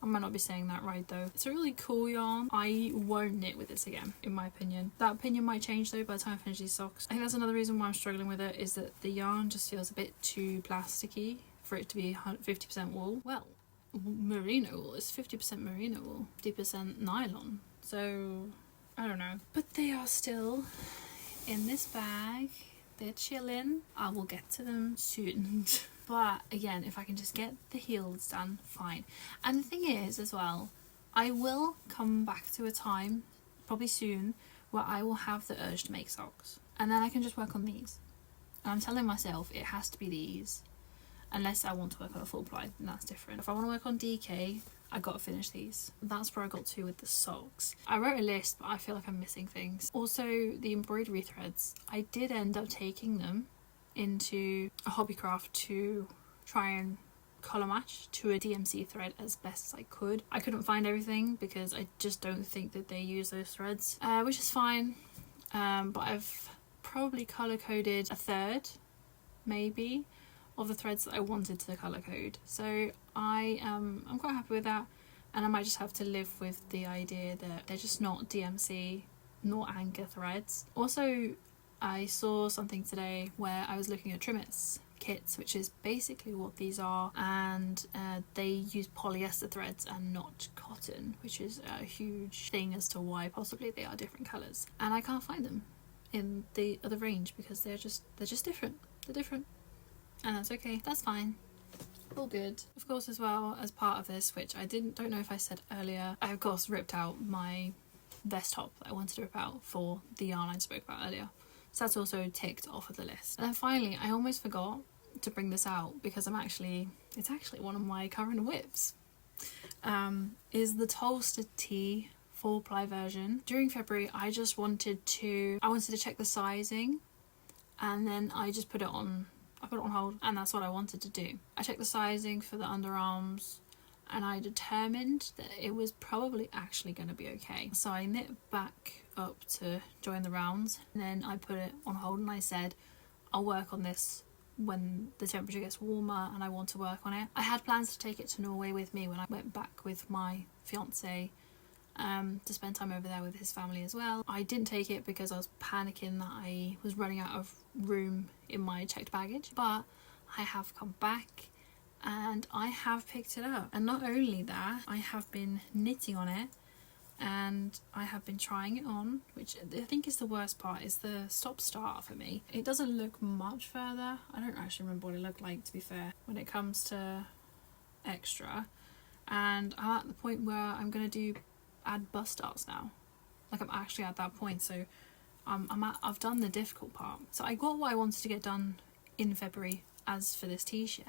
I might not be saying that right though. It's a really cool yarn. I won't knit with this again, in my opinion. That opinion might change though by the time I finish these socks. I think that's another reason why I'm struggling with it, is that the yarn just feels a bit too plasticky for it to be 50% wool. Well, merino wool is 50% merino wool, 50% nylon. So, I don't know. But they are still in this bag. They're chilling. I will get to them soon. But again, if I can just get the heels done, fine. And the thing is as well, I will come back to a time, probably soon, where I will have the urge to make socks. And then I can just work on these. And I'm telling myself it has to be these. Unless I want to work on a full ply, then that's different. If I want to work on DK, I gotta finish these. That's where I got to with the socks. I wrote a list, but I feel like I'm missing things. Also, the embroidery threads, I did end up taking them into a hobbycraft to try and colour match to a DMC thread as best as I could. I couldn't find everything because I just don't think that they use those threads, which is fine. But I've probably colour coded a third, maybe, of the threads that I wanted to colour code. So I'm quite happy with that, and I might just have to live with the idea that they're just not DMC nor anchor threads. Also, I saw something today where I was looking at Trimmets kits, which is basically what these are, and they use polyester threads and not cotton, which is a huge thing as to why possibly they are different colours, and I can't find them in the other range because they're just different. They're different, and that's okay. That's fine. All good. Of course, as well, as part of this, which I don't know if I said earlier, I of course ripped out my vest top that I wanted to rip out for the yarn I spoke about earlier. So that's also ticked off of the list. And then finally, I almost forgot to bring this out because it's actually one of my current WIPs. Is the Tolsta tee 4-ply version. During February, I wanted to check the sizing, and then I just put it on hold, and that's what I wanted to do. I checked the sizing for the underarms, and I determined that it was probably actually going to be okay. So I knit back up to join the rounds, and then I put it on hold, and I said I'll work on this when the temperature gets warmer and I want to work on it. I had plans to take it to Norway with me when I went back with my fiance to spend time over there with his family as well. I didn't take it because I was panicking that I was running out of room in my checked baggage, but I have come back and I have picked it up. And not only that, I have been knitting on it, and I have been trying it on, which I think is the worst part, is the stop-start for me. It doesn't look much further. I don't actually remember what it looked like, to be fair, when it comes to extra. And I'm at the point where I'm going to add bust starts now. Like, I'm actually at that point, so I've done the difficult part. So I got what I wanted to get done in February as for this t-shirt,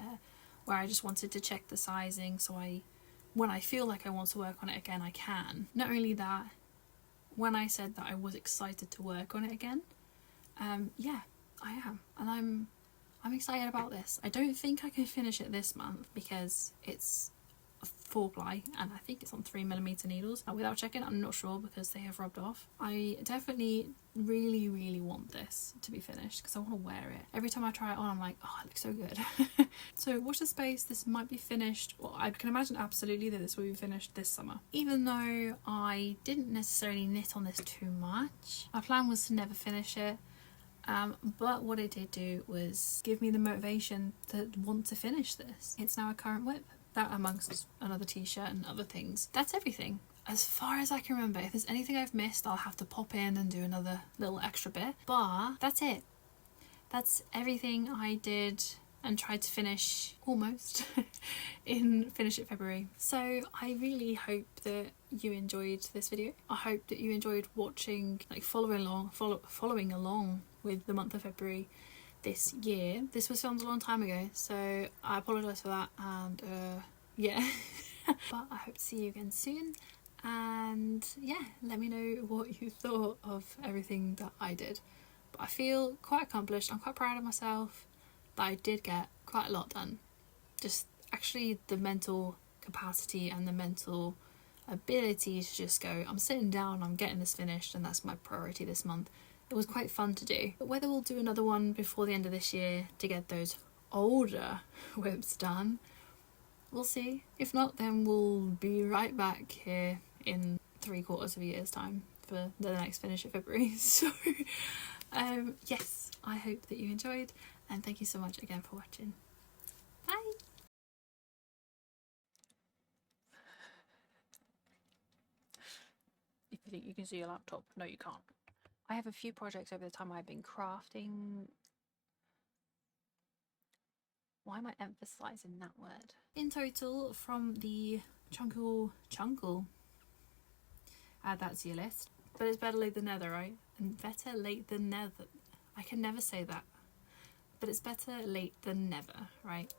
where I just wanted to check the sizing so when I feel like I want to work on it again, I can. Not only that, when I said that I was excited to work on it again, yeah, I am. And I'm excited about this. I don't think I can finish it this month because it's a 4-ply and I think it's on 3mm needles. Without checking, I'm not sure because they have rubbed off. I definitely really, really want this to be finished because I want to wear it. Every time I try it on, I'm like, oh, it looks so good. So watch the space. This might be finished. Well, I can imagine absolutely that this will be finished this summer. Even though I didn't necessarily knit on this too much, my plan was to never finish it. But what it did do was give me the motivation to want to finish this. It's now a current WIP. That, amongst another t-shirt and other things, that's everything. As far as I can remember, if there's anything I've missed, I'll have to pop in and do another little extra bit. But that's it. That's everything I did and tried to finish almost finish it February. So I really hope that you enjoyed this video. I hope that you enjoyed watching, like following along with the month of February this year. This was filmed a long time ago, so I apologise for that, and yeah. But I hope to see you again soon, and yeah, let me know what you thought of everything that I did. But I feel quite accomplished. I'm quite proud of myself that I did get quite a lot done. Just actually the mental capacity and the mental ability to just go, I'm sitting down, I'm getting this finished, and that's my priority this month. It was quite fun to do. But whether we'll do another one before the end of this year to get those older WIPs done, we'll see. If not, then we'll be right back here in 3/4 of a year's time for the next finish of February. So yes, I hope that you enjoyed, and thank you so much again for watching. Bye. If you think you can see your laptop, no you can't. I have a few projects over the time I've been crafting Why am I emphasizing that word? In total, from the chunkle, add that to your list. But it's better late than never, right? And better late than never. I can never say that. But it's better late than never, right?